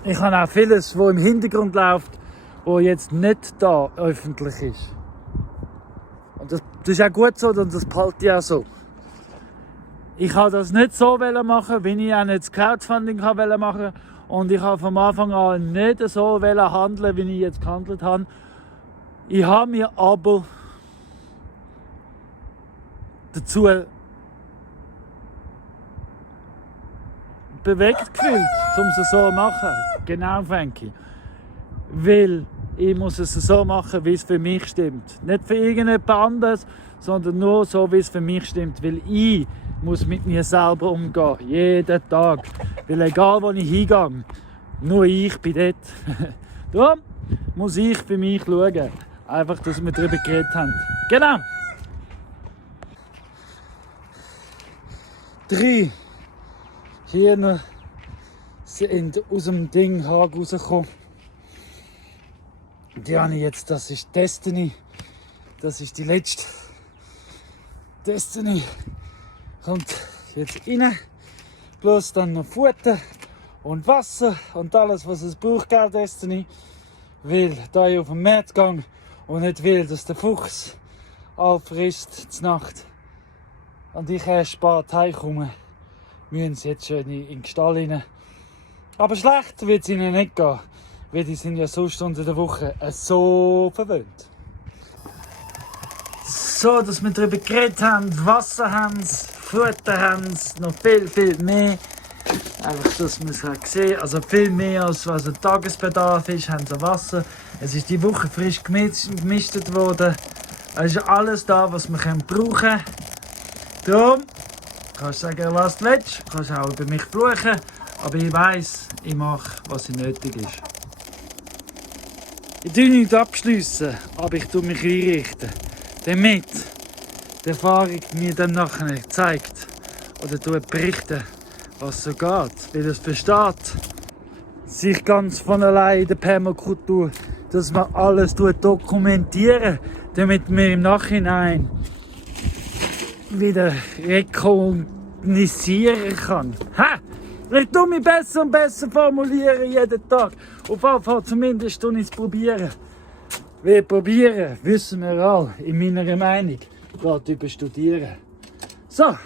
ich habe auch vieles, was im Hintergrund läuft, was jetzt nicht da öffentlich ist. Und das ist auch gut so, und das behalte ich auch so. Ich wollte das nicht so machen, wie ich auch nicht das Crowdfunding machen wollte. Und ich habe von Anfang an nicht so handeln, wie ich jetzt gehandelt habe. Ich habe mir aber dazu bewegt gefühlt, um es so zu machen. Genau, Frankie. Weil ich muss es so machen, wie es für mich stimmt. Nicht für irgendjemand anderes, sondern nur so, wie es für mich stimmt. Weil ich muss mit mir selber umgehen. Jeden Tag. Weil egal, wo ich hingehe, nur ich bin dort. Darum muss ich für mich schauen. Einfach, dass wir darüber geredet haben. Genau. 3 Hühner sind aus dem Dinghag rausgekommen. Die habe ich jetzt, das ist Destiny. Das ist die letzte. Destiny kommt jetzt rein. Bloß dann noch Futter und Wasser und alles, was es braucht, gell, Destiny. Weil da ich auf den Markt gehe und nicht will, dass der Fuchs auffrisst zur Nacht und ich erst spät heimkomme, müssen sie jetzt schon in den Stall rein. Aber schlecht wird es ihnen nicht gehen, weil die sind ja sonst unter der Woche so verwöhnt. So, dass wir darüber geredet haben, Wasser haben sie, Futter haben sie, noch viel, viel mehr. Einfach, dass man es sehen, also viel mehr als was ein Tagesbedarf ist, haben sie Wasser. Es ist die Woche frisch gemistet worden. Es ist alles da, was wir brauchen können. Darum kannst du sagen, was du willst, kannst auch über mich fluchen, aber ich weiss, ich mache, was nötig ist. Ich tue nicht abschliessen, aber ich tue mich einrichten, damit die Erfahrung mir dann nachher zeigt oder berichten, was so geht, weil es versteht sich ganz von allein in der Permakultur, dass man alles dokumentieren, damit wir im Nachhinein wieder rekognizieren kann. Ha! Ich tue mich besser und besser formulieren jeden Tag. Auf jeden Fall zumindest tue ich es probieren. Wir probieren, wissen wir alle, in meiner Meinung, geht über Studieren. So,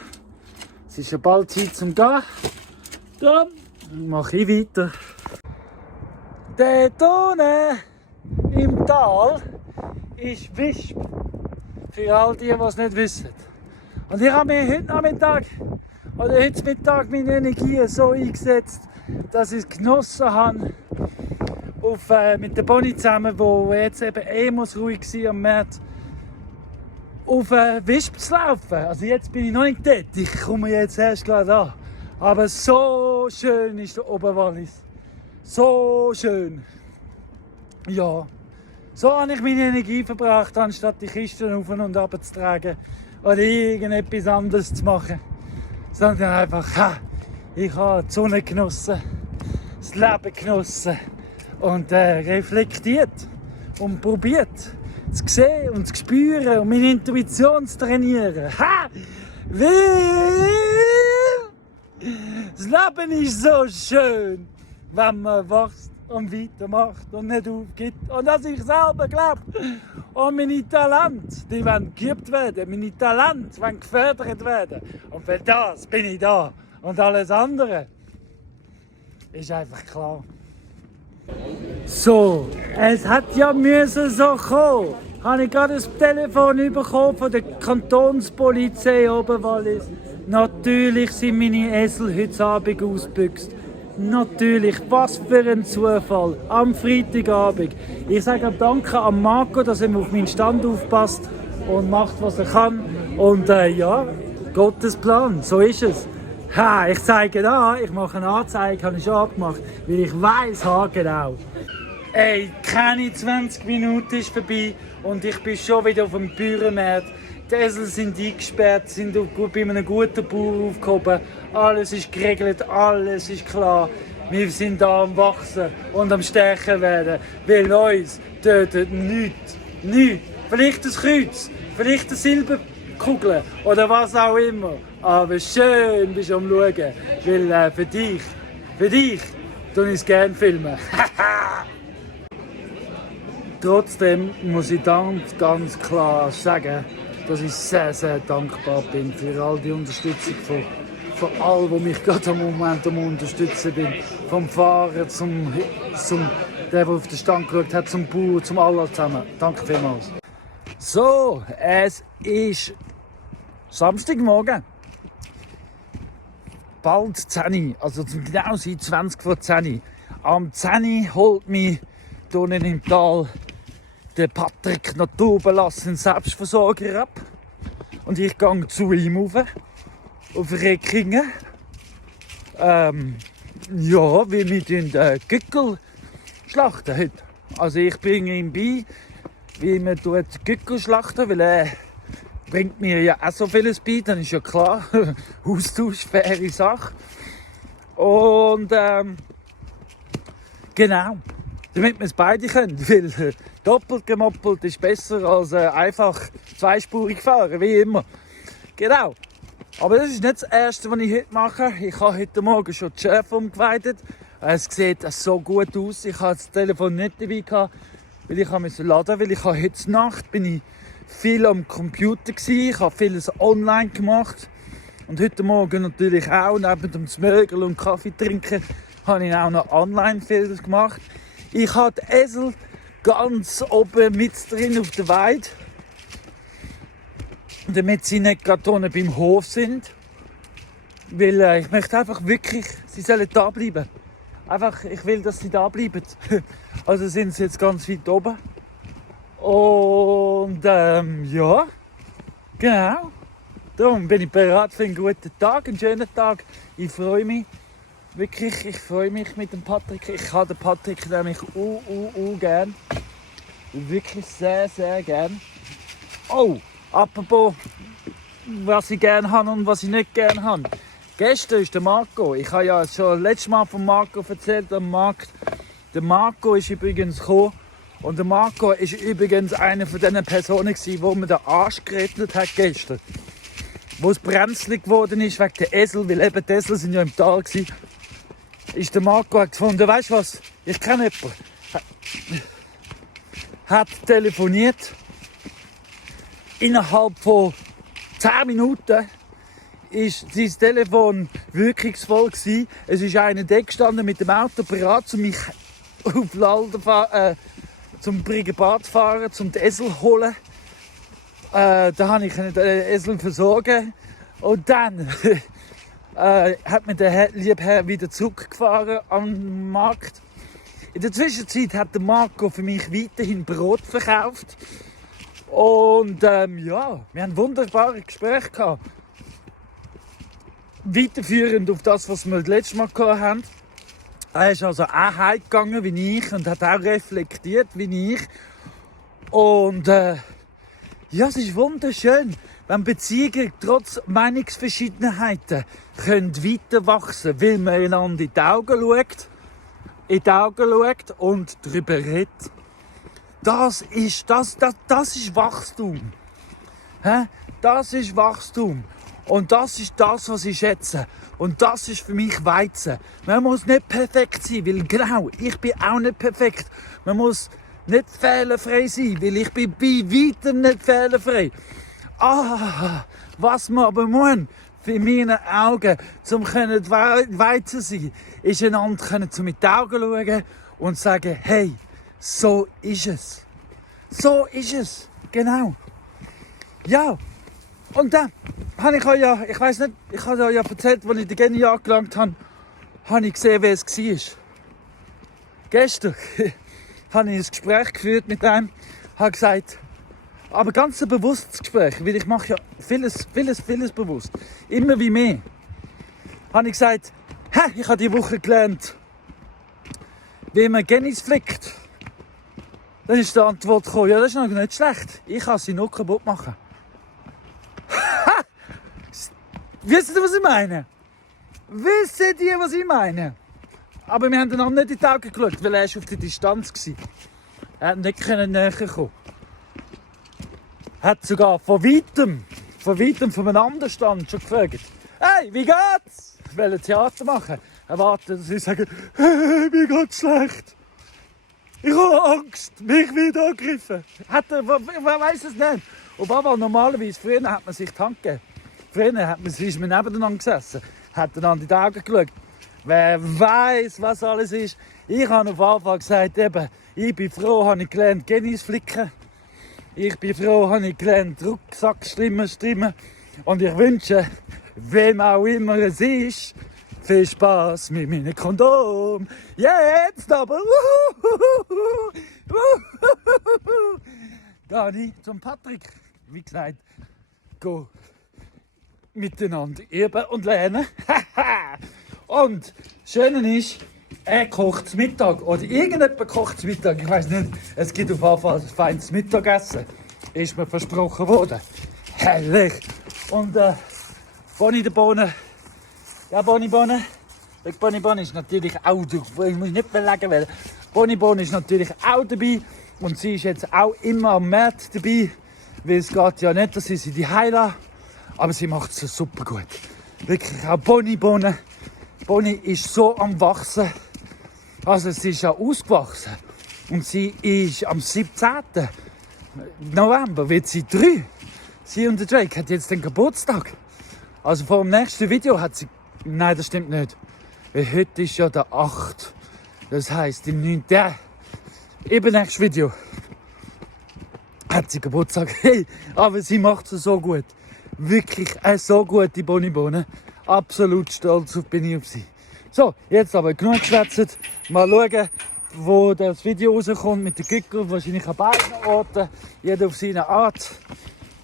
es ist ja bald Zeit zum Gehen. Dann mache ich weiter. Dort unten im Tal ist Wisp. Für all die, die es nicht wissen. Und ich habe mir heute Nachmittag oder heute Mittag meine Energie so eingesetzt, dass ich es genossen habe, mit der Bonnie zusammen, wo jetzt eben muss ruhig war am März, auf Wisp zu laufen. Also jetzt bin ich noch nicht dort, ich komme jetzt erst gerade an. Aber so schön ist der Oberwallis. So schön. Ja. So habe ich meine Energie verbracht, anstatt die Kisten auf und ab zu tragen oder irgendetwas anderes zu machen. Sondern einfach, ich habe die Sonne genossen, das Leben genossen und reflektiert und probiert zu sehen und zu spüren und meine Intuition zu trainieren. Weil das Leben ist so schön, wenn man wächst und weitermacht und nicht aufgibt. Und dass ich selber glaube. Und meine Talente, die wollen geübt werden. Meine Talente wollen gefördert werden. Und für das bin ich da. Und alles andere ist einfach klar. So, es hat ja müssen so kommen. Habe ich gerade ein Telefon bekommen von der Kantonspolizei Oberwallis. Natürlich sind meine Esel heute Abend ausgebüxt. Natürlich, was für ein Zufall. Am Freitagabend. Ich sage danke an Marco, dass er auf meinen Stand aufpasst und macht, was er kann. Und ja, Gottes Plan, so ist es. Ich zeige da, ich mache eine Anzeige, habe ich schon abgemacht, weil ich weiss, genau. Ey, keine 20 Minuten ist vorbei und ich bin schon wieder auf dem Bauernmarkt. Die Esel sind eingesperrt, sind bei einem guten Bauer aufgehoben. Alles ist geregelt, alles ist klar. Wir sind da am Wachsen und am Stärker werden, weil uns tötet nichts. Nichts. Vielleicht ein Kreuz, vielleicht eine Silberkugel oder was auch immer. Aber schön bist du am Schauen, weil für dich tue ich es gerne filmen. Trotzdem muss ich ganz klar sagen, dass ich sehr, sehr dankbar bin für all die Unterstützung von allen, die mich gerade am Moment unterstützen bin. Vom Fahrer zum der auf den Stand geschaut hat, zum Bauer, zum allen zusammen. Danke vielmals. So, es ist Samstagmorgen. Bald 10 Uhr, also zum genau sein 20 vor 10 Uhr. Am 10 Uhr holt mich hier unten im Tal der Patrick naturbelassen Selbstversorger ab. Und ich gehe zu ihm rauf, auf Reckingen. Ja, wie wir Gückel schlachten heute. Also ich bringe ihm bei, wie man Gückel schlachten, weil er bringt mir ja auch so vieles bei, dann ist ja klar. Austausch, faire Sache. Und genau, damit wir es beide können, weil doppelt gemoppelt ist besser als einfach zweispurig fahren, wie immer. Genau. Aber das ist nicht das Erste, was ich heute mache. Ich habe heute Morgen schon die Schäfe umgeweidet. Es sieht so gut aus. Ich hatte das Telefon nicht dabei gehabt, weil ich laden musste, weil ich heute Nacht bin ich viel am Computer gsi. Ich habe vieles online gemacht. Und heute Morgen natürlich auch, neben dem Smögel und Kaffee trinken, habe ich auch noch online vieles gemacht. Ich habe die Esel ganz oben mit drin auf der Weide, damit sie nicht gerade unten beim Hof sind. Weil ich möchte einfach wirklich, sie sollen da bleiben. Einfach, ich will, dass sie da bleiben. Also sind sie jetzt ganz weit oben. Und ja, genau. Darum bin ich bereit für einen guten Tag, einen schönen Tag. Ich freue mich. Wirklich, ich freue mich mit dem Patrick. Ich habe den Patrick nämlich gern. Wirklich sehr, sehr gern. Oh, apropos, was ich gerne habe und was ich nicht gerne habe. Gestern ist der Marco. Ich habe ja schon letztes Mal von Marco erzählt am Markt. Der Marco ist übrigens gekommen. Und der Marco ist übrigens eine von diesen Personen gewesen, wo mir den Arsch gerettet hat gestern. Wo es brenzlig geworden ist wegen der Esel, weil eben die Esel sind ja im Tal gewesen. Ist der Marco gefunden, weißt du was? Ich kenne jemanden. Hat telefoniert. Innerhalb von 10 Minuten ist sein Telefon wirkungsvoll gewesen. Es ist einer da gestanden mit dem Auto bereit, um mich auf Lalden zum Brigabad fahren, zum den Esel holen. Da konnte ich den Esel versorgen. Und dann hat mir der liebe Herr wieder zurückgefahren am Markt. In der Zwischenzeit hat der Marco für mich weiterhin Brot verkauft. Und ja, wir haben wunderbare Gespräche gehabt. Weiterführend auf das, was wir das letzte Mal gehabt haben. Er ist also auch heimgegangen wie ich und hat auch reflektiert wie ich. Und ja, es ist wunderschön, wenn Beziehungen trotz Meinungsverschiedenheiten können weiter wachsen, weil man einander in die Augen schaut und darüber redet. Das ist Wachstum. Das ist Wachstum. Und das ist das, was ich schätze. Und das ist für mich Weizen. Man muss nicht perfekt sein, weil genau, ich bin auch nicht perfekt. Man muss nicht fehlerfrei sein, weil ich bin bei weitem nicht fehlerfrei. Was man aber muss, für meine Augen, um Weizen zu sein, ist einander mit den Augen schauen und sagen, hey, so ist es. So ist es. Genau. Ja. Und dann habe ich euch ja, ich weiss nicht, ich habe euch ja erzählt, als ich den Geni angelangt habe, habe ich gesehen, wie es war. Gestern habe ich ein Gespräch geführt mit einem, habe gesagt, aber ganz ein bewusstes Gespräch, weil ich mache ja vieles bewusst, immer wie mehr. Habe ich gesagt, ich habe diese Woche gelernt, wie man Genis flickt. Dann ist die Antwort gekommen, ja, das ist noch nicht schlecht, ich kann sie nur kaputt machen. Wisst ihr, was ich meine? Wisst ihr, was ich meine? Aber wir haben einander nicht in die Augen geschaut, weil er auf der Distanz war. Er konnte nicht näher kommen. Er hat sogar von weitem von einem anderen Stand schon gefragt, hey, wie geht's? Ich will ein Theater machen. Er wartet, dass ich sage, hey, mir geht's schlecht. Ich habe Angst, mich wird angegriffen. Wer weiss es nicht. Und aber normalerweise, früher hat man sich die Hand gegeben. Früher ist man nebeneinander gesessen, hat einander in die Augen geschaut. Wer weiß, was alles ist. Ich habe auf Anfang gesagt, eben, ich bin froh, habe ich gelernt, Genis flicken. Ich bin froh, habe ich gelernt, Rucksack strimmen. Und ich wünsche, wem auch immer es ist, viel Spaß mit meinem Kondom. Jetzt aber. Gehe ich zum Patrick. Wie gesagt, go miteinander üben und lernen. Und das Schöne ist, er kocht zum Mittag. Oder irgendjemand kocht zum Mittag. Ich weiß nicht. Es gibt auf jeden Fall ein feines Mittagessen. Ist mir versprochen worden. Herrlich. Und Bonnie der Bohnen. Ja, Bonnie ist natürlich auch dabei. Ich muss nicht belegen, weil Bonnie ist natürlich auch dabei. Und sie ist jetzt auch immer am März dabei. Weil es geht ja nicht, dass sie die heilen. Aber sie macht es super gut. Wirklich auch Bonnie. Bonnie ist so am Wachsen. Also sie ist ja ausgewachsen. Und sie ist am 17. November wird sie 3. Sie und der Drake hat jetzt den Geburtstag. Also vor dem nächsten Video hat sie... Nein, das stimmt nicht. Weil heute ist ja der 8. Das heisst, im 9. Nächstes Video hat sie Geburtstag. Hey, aber sie macht es so gut. Wirklich so gut, die Bonnie. Absolut stolz bin ich auf sie. So, jetzt aber genug geschwätzt. Mal schauen, wo das Video rauskommt mit den Gückeln. Wahrscheinlich an beiden Orten. Jeder auf seine Art.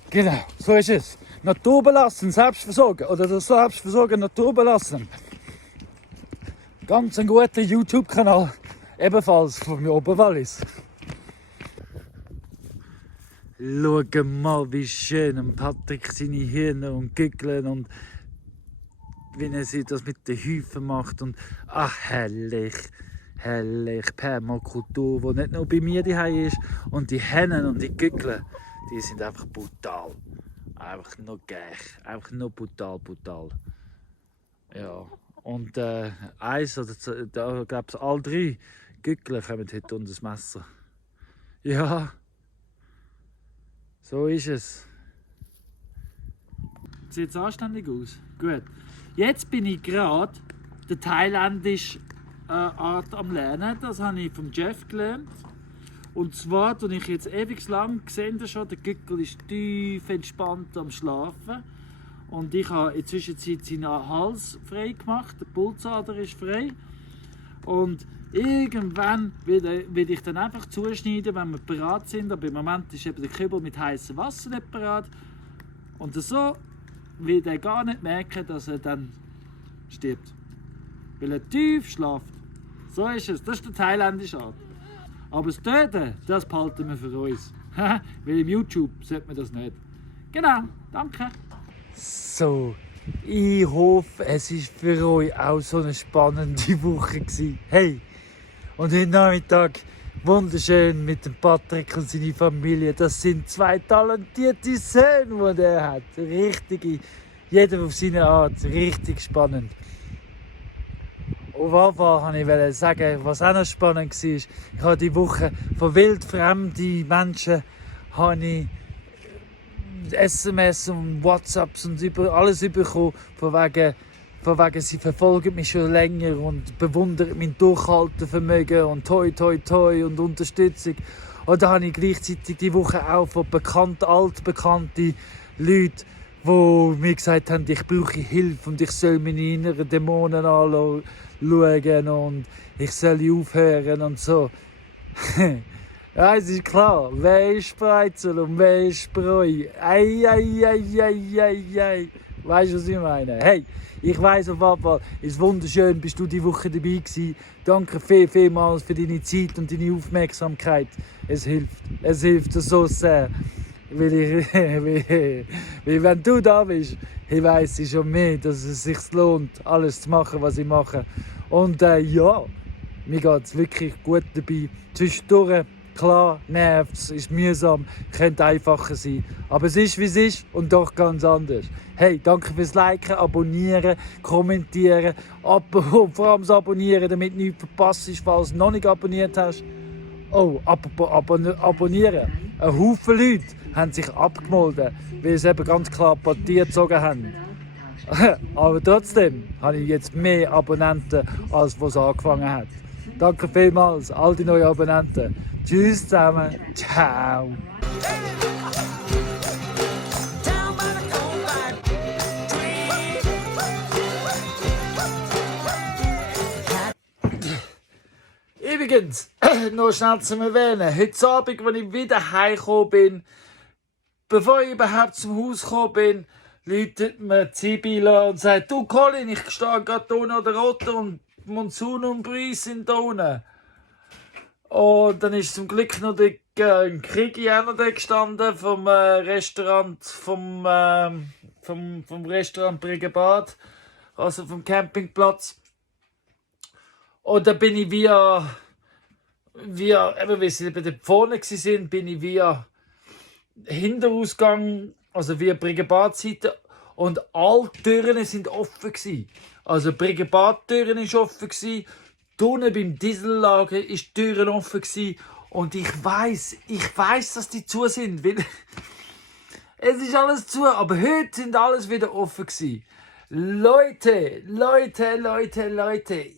Genau, so ist es. Naturbelassen, Selbstversorgen. Oder das Selbstversorgen, Naturbelassen. Ganz ein guter YouTube-Kanal. Ebenfalls von mir Oberwallis. Schau mal, wie schön Patrick seine Hirne und Gückeln und wie er sie das mit den Häufen macht. Und ach, herrlich. Permakultur, die nicht nur bei mir daheim ist. Und die Hennen und die Gückeln, die sind einfach brutal. Einfach nur geil. Einfach nur brutal. Ja. Und eins oder zwei, da glaube ich, alle 3 Gückeln kommen heute unter das Messer. Ja. So ist es. Sieht es anständig aus? Gut. Jetzt bin ich gerade die thailändische Art am Lernen. Das habe ich vom Jeff gelernt. Und zwar tue ich jetzt ewig lang, gesehen schon, der Gückel ist tief entspannt am Schlafen. Und ich habe in der Zwischenzeit seinen Hals frei gemacht, der Pulsader ist frei. Und irgendwann will ich dann einfach zuschneiden, wenn wir bereit sind. Aber im Moment ist eben der Kübel mit heißem Wasser nicht bereit. Und so will er gar nicht merken, dass er dann stirbt. Weil er tief schlaft. So ist es. Das ist der thailändische Art. Aber das Töten, das behalten wir für uns. Weil im YouTube sollte man das nicht. Genau, danke. So, ich hoffe, es war für euch auch so eine spannende Woche gewesen. Hey, und heute Nachmittag wunderschön mit dem Patrick und seiner Familie. Das sind 2 talentierte Söhne, die er hat. Richtige, jeder auf seine Art, richtig spannend. Auf jeden Fall wollte ich sagen, was auch noch spannend war. Ich habe diese Woche von wildfremden Menschen SMS und WhatsApps und alles bekommen, von wegen, sie verfolgen mich schon länger und bewundern mein Durchhaltevermögen und toi und Unterstützung. Und da habe ich gleichzeitig die Woche auch von altbekannten Leuten, die mir gesagt haben, ich brauche Hilfe und ich soll meine inneren Dämonen anschauen und ich soll aufhören und so. Ja, es ist klar, wer ist Spreizel und wer ist Spreu? Ei. Weißt du, was ich meine? Hey, ich weiss auf jeden Fall, es ist wunderschön, bist du diese Woche dabei gewesen. Danke vielmals für deine Zeit und deine Aufmerksamkeit. Es hilft so sehr. Weil wenn du da bist, ich weiss ich schon mehr, dass es sich lohnt, alles zu machen, was ich mache. Und ja, mir geht es wirklich gut dabei. Zwischendurch, klar, nervt es, ist mühsam, könnte einfacher sein. Aber es ist, wie es ist und doch ganz anders. Hey, danke fürs Liken, Abonnieren, Kommentieren, vor allem das Abonnieren, damit du nichts verpasst, falls du noch nicht abonniert hast. Oh, apropos abonnieren. Ein Haufen Leute haben sich abgemeldet, weil sie eben ganz klar Partie gezogen haben. Aber trotzdem habe ich jetzt mehr Abonnenten, als was angefangen hat. Danke vielmals, all die neuen Abonnenten. Tschüss zusammen. Ciao. Down by the coal pipe, Übrigens, noch schnell zum Erwähnen, heute Abend, als ich wieder heimgekommen bin, bevor ich überhaupt zum Haus gekommen bin, läutet mir Sibila und sagt, du Colin, ich stehe gerade hier an der Rotte und Monsun und Breeze sind da unten. Und dann ist zum Glück noch der Krigi auch noch da gestanden vom Restaurant, vom Restaurant Briggebad, also vom Campingplatz. Und dann bin ich via eben wie sie bei der Pforne waren, bin ich via Hinterausgang, also via Briggebad-Seite, und alle Türen sind offen gewesen. Also die Briggebad-Türen ist offen gewesen, unten beim Diesellager ist die Türen offen gewesen. Und ich weiss, dass die zu sind, weil es ist alles zu, aber heute sind alles wieder offen gewesen. Leute,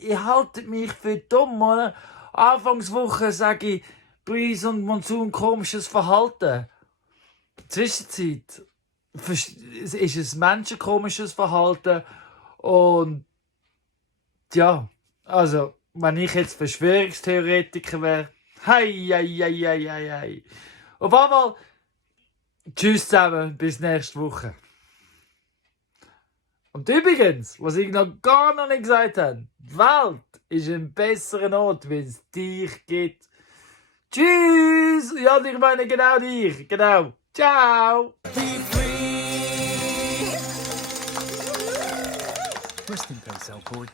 ihr haltet mich für dumm, oder? Anfangswoche sage ich, Breeze und Monsun komisches Verhalten. Zwischenzeit ist es menschenkomisches Verhalten. Und ja, also, wenn ich jetzt Verschwörungstheoretiker wäre, hei. Auf einmal, tschüss zusammen, bis nächste Woche. Und übrigens, was ich noch gar nicht gesagt habe, die Welt ist ein besserer Ort, wenn es dich gibt. Tschüss! Ja, ich meine genau dich. Genau. Ciao! Be free. Rest in peace, Alcoy.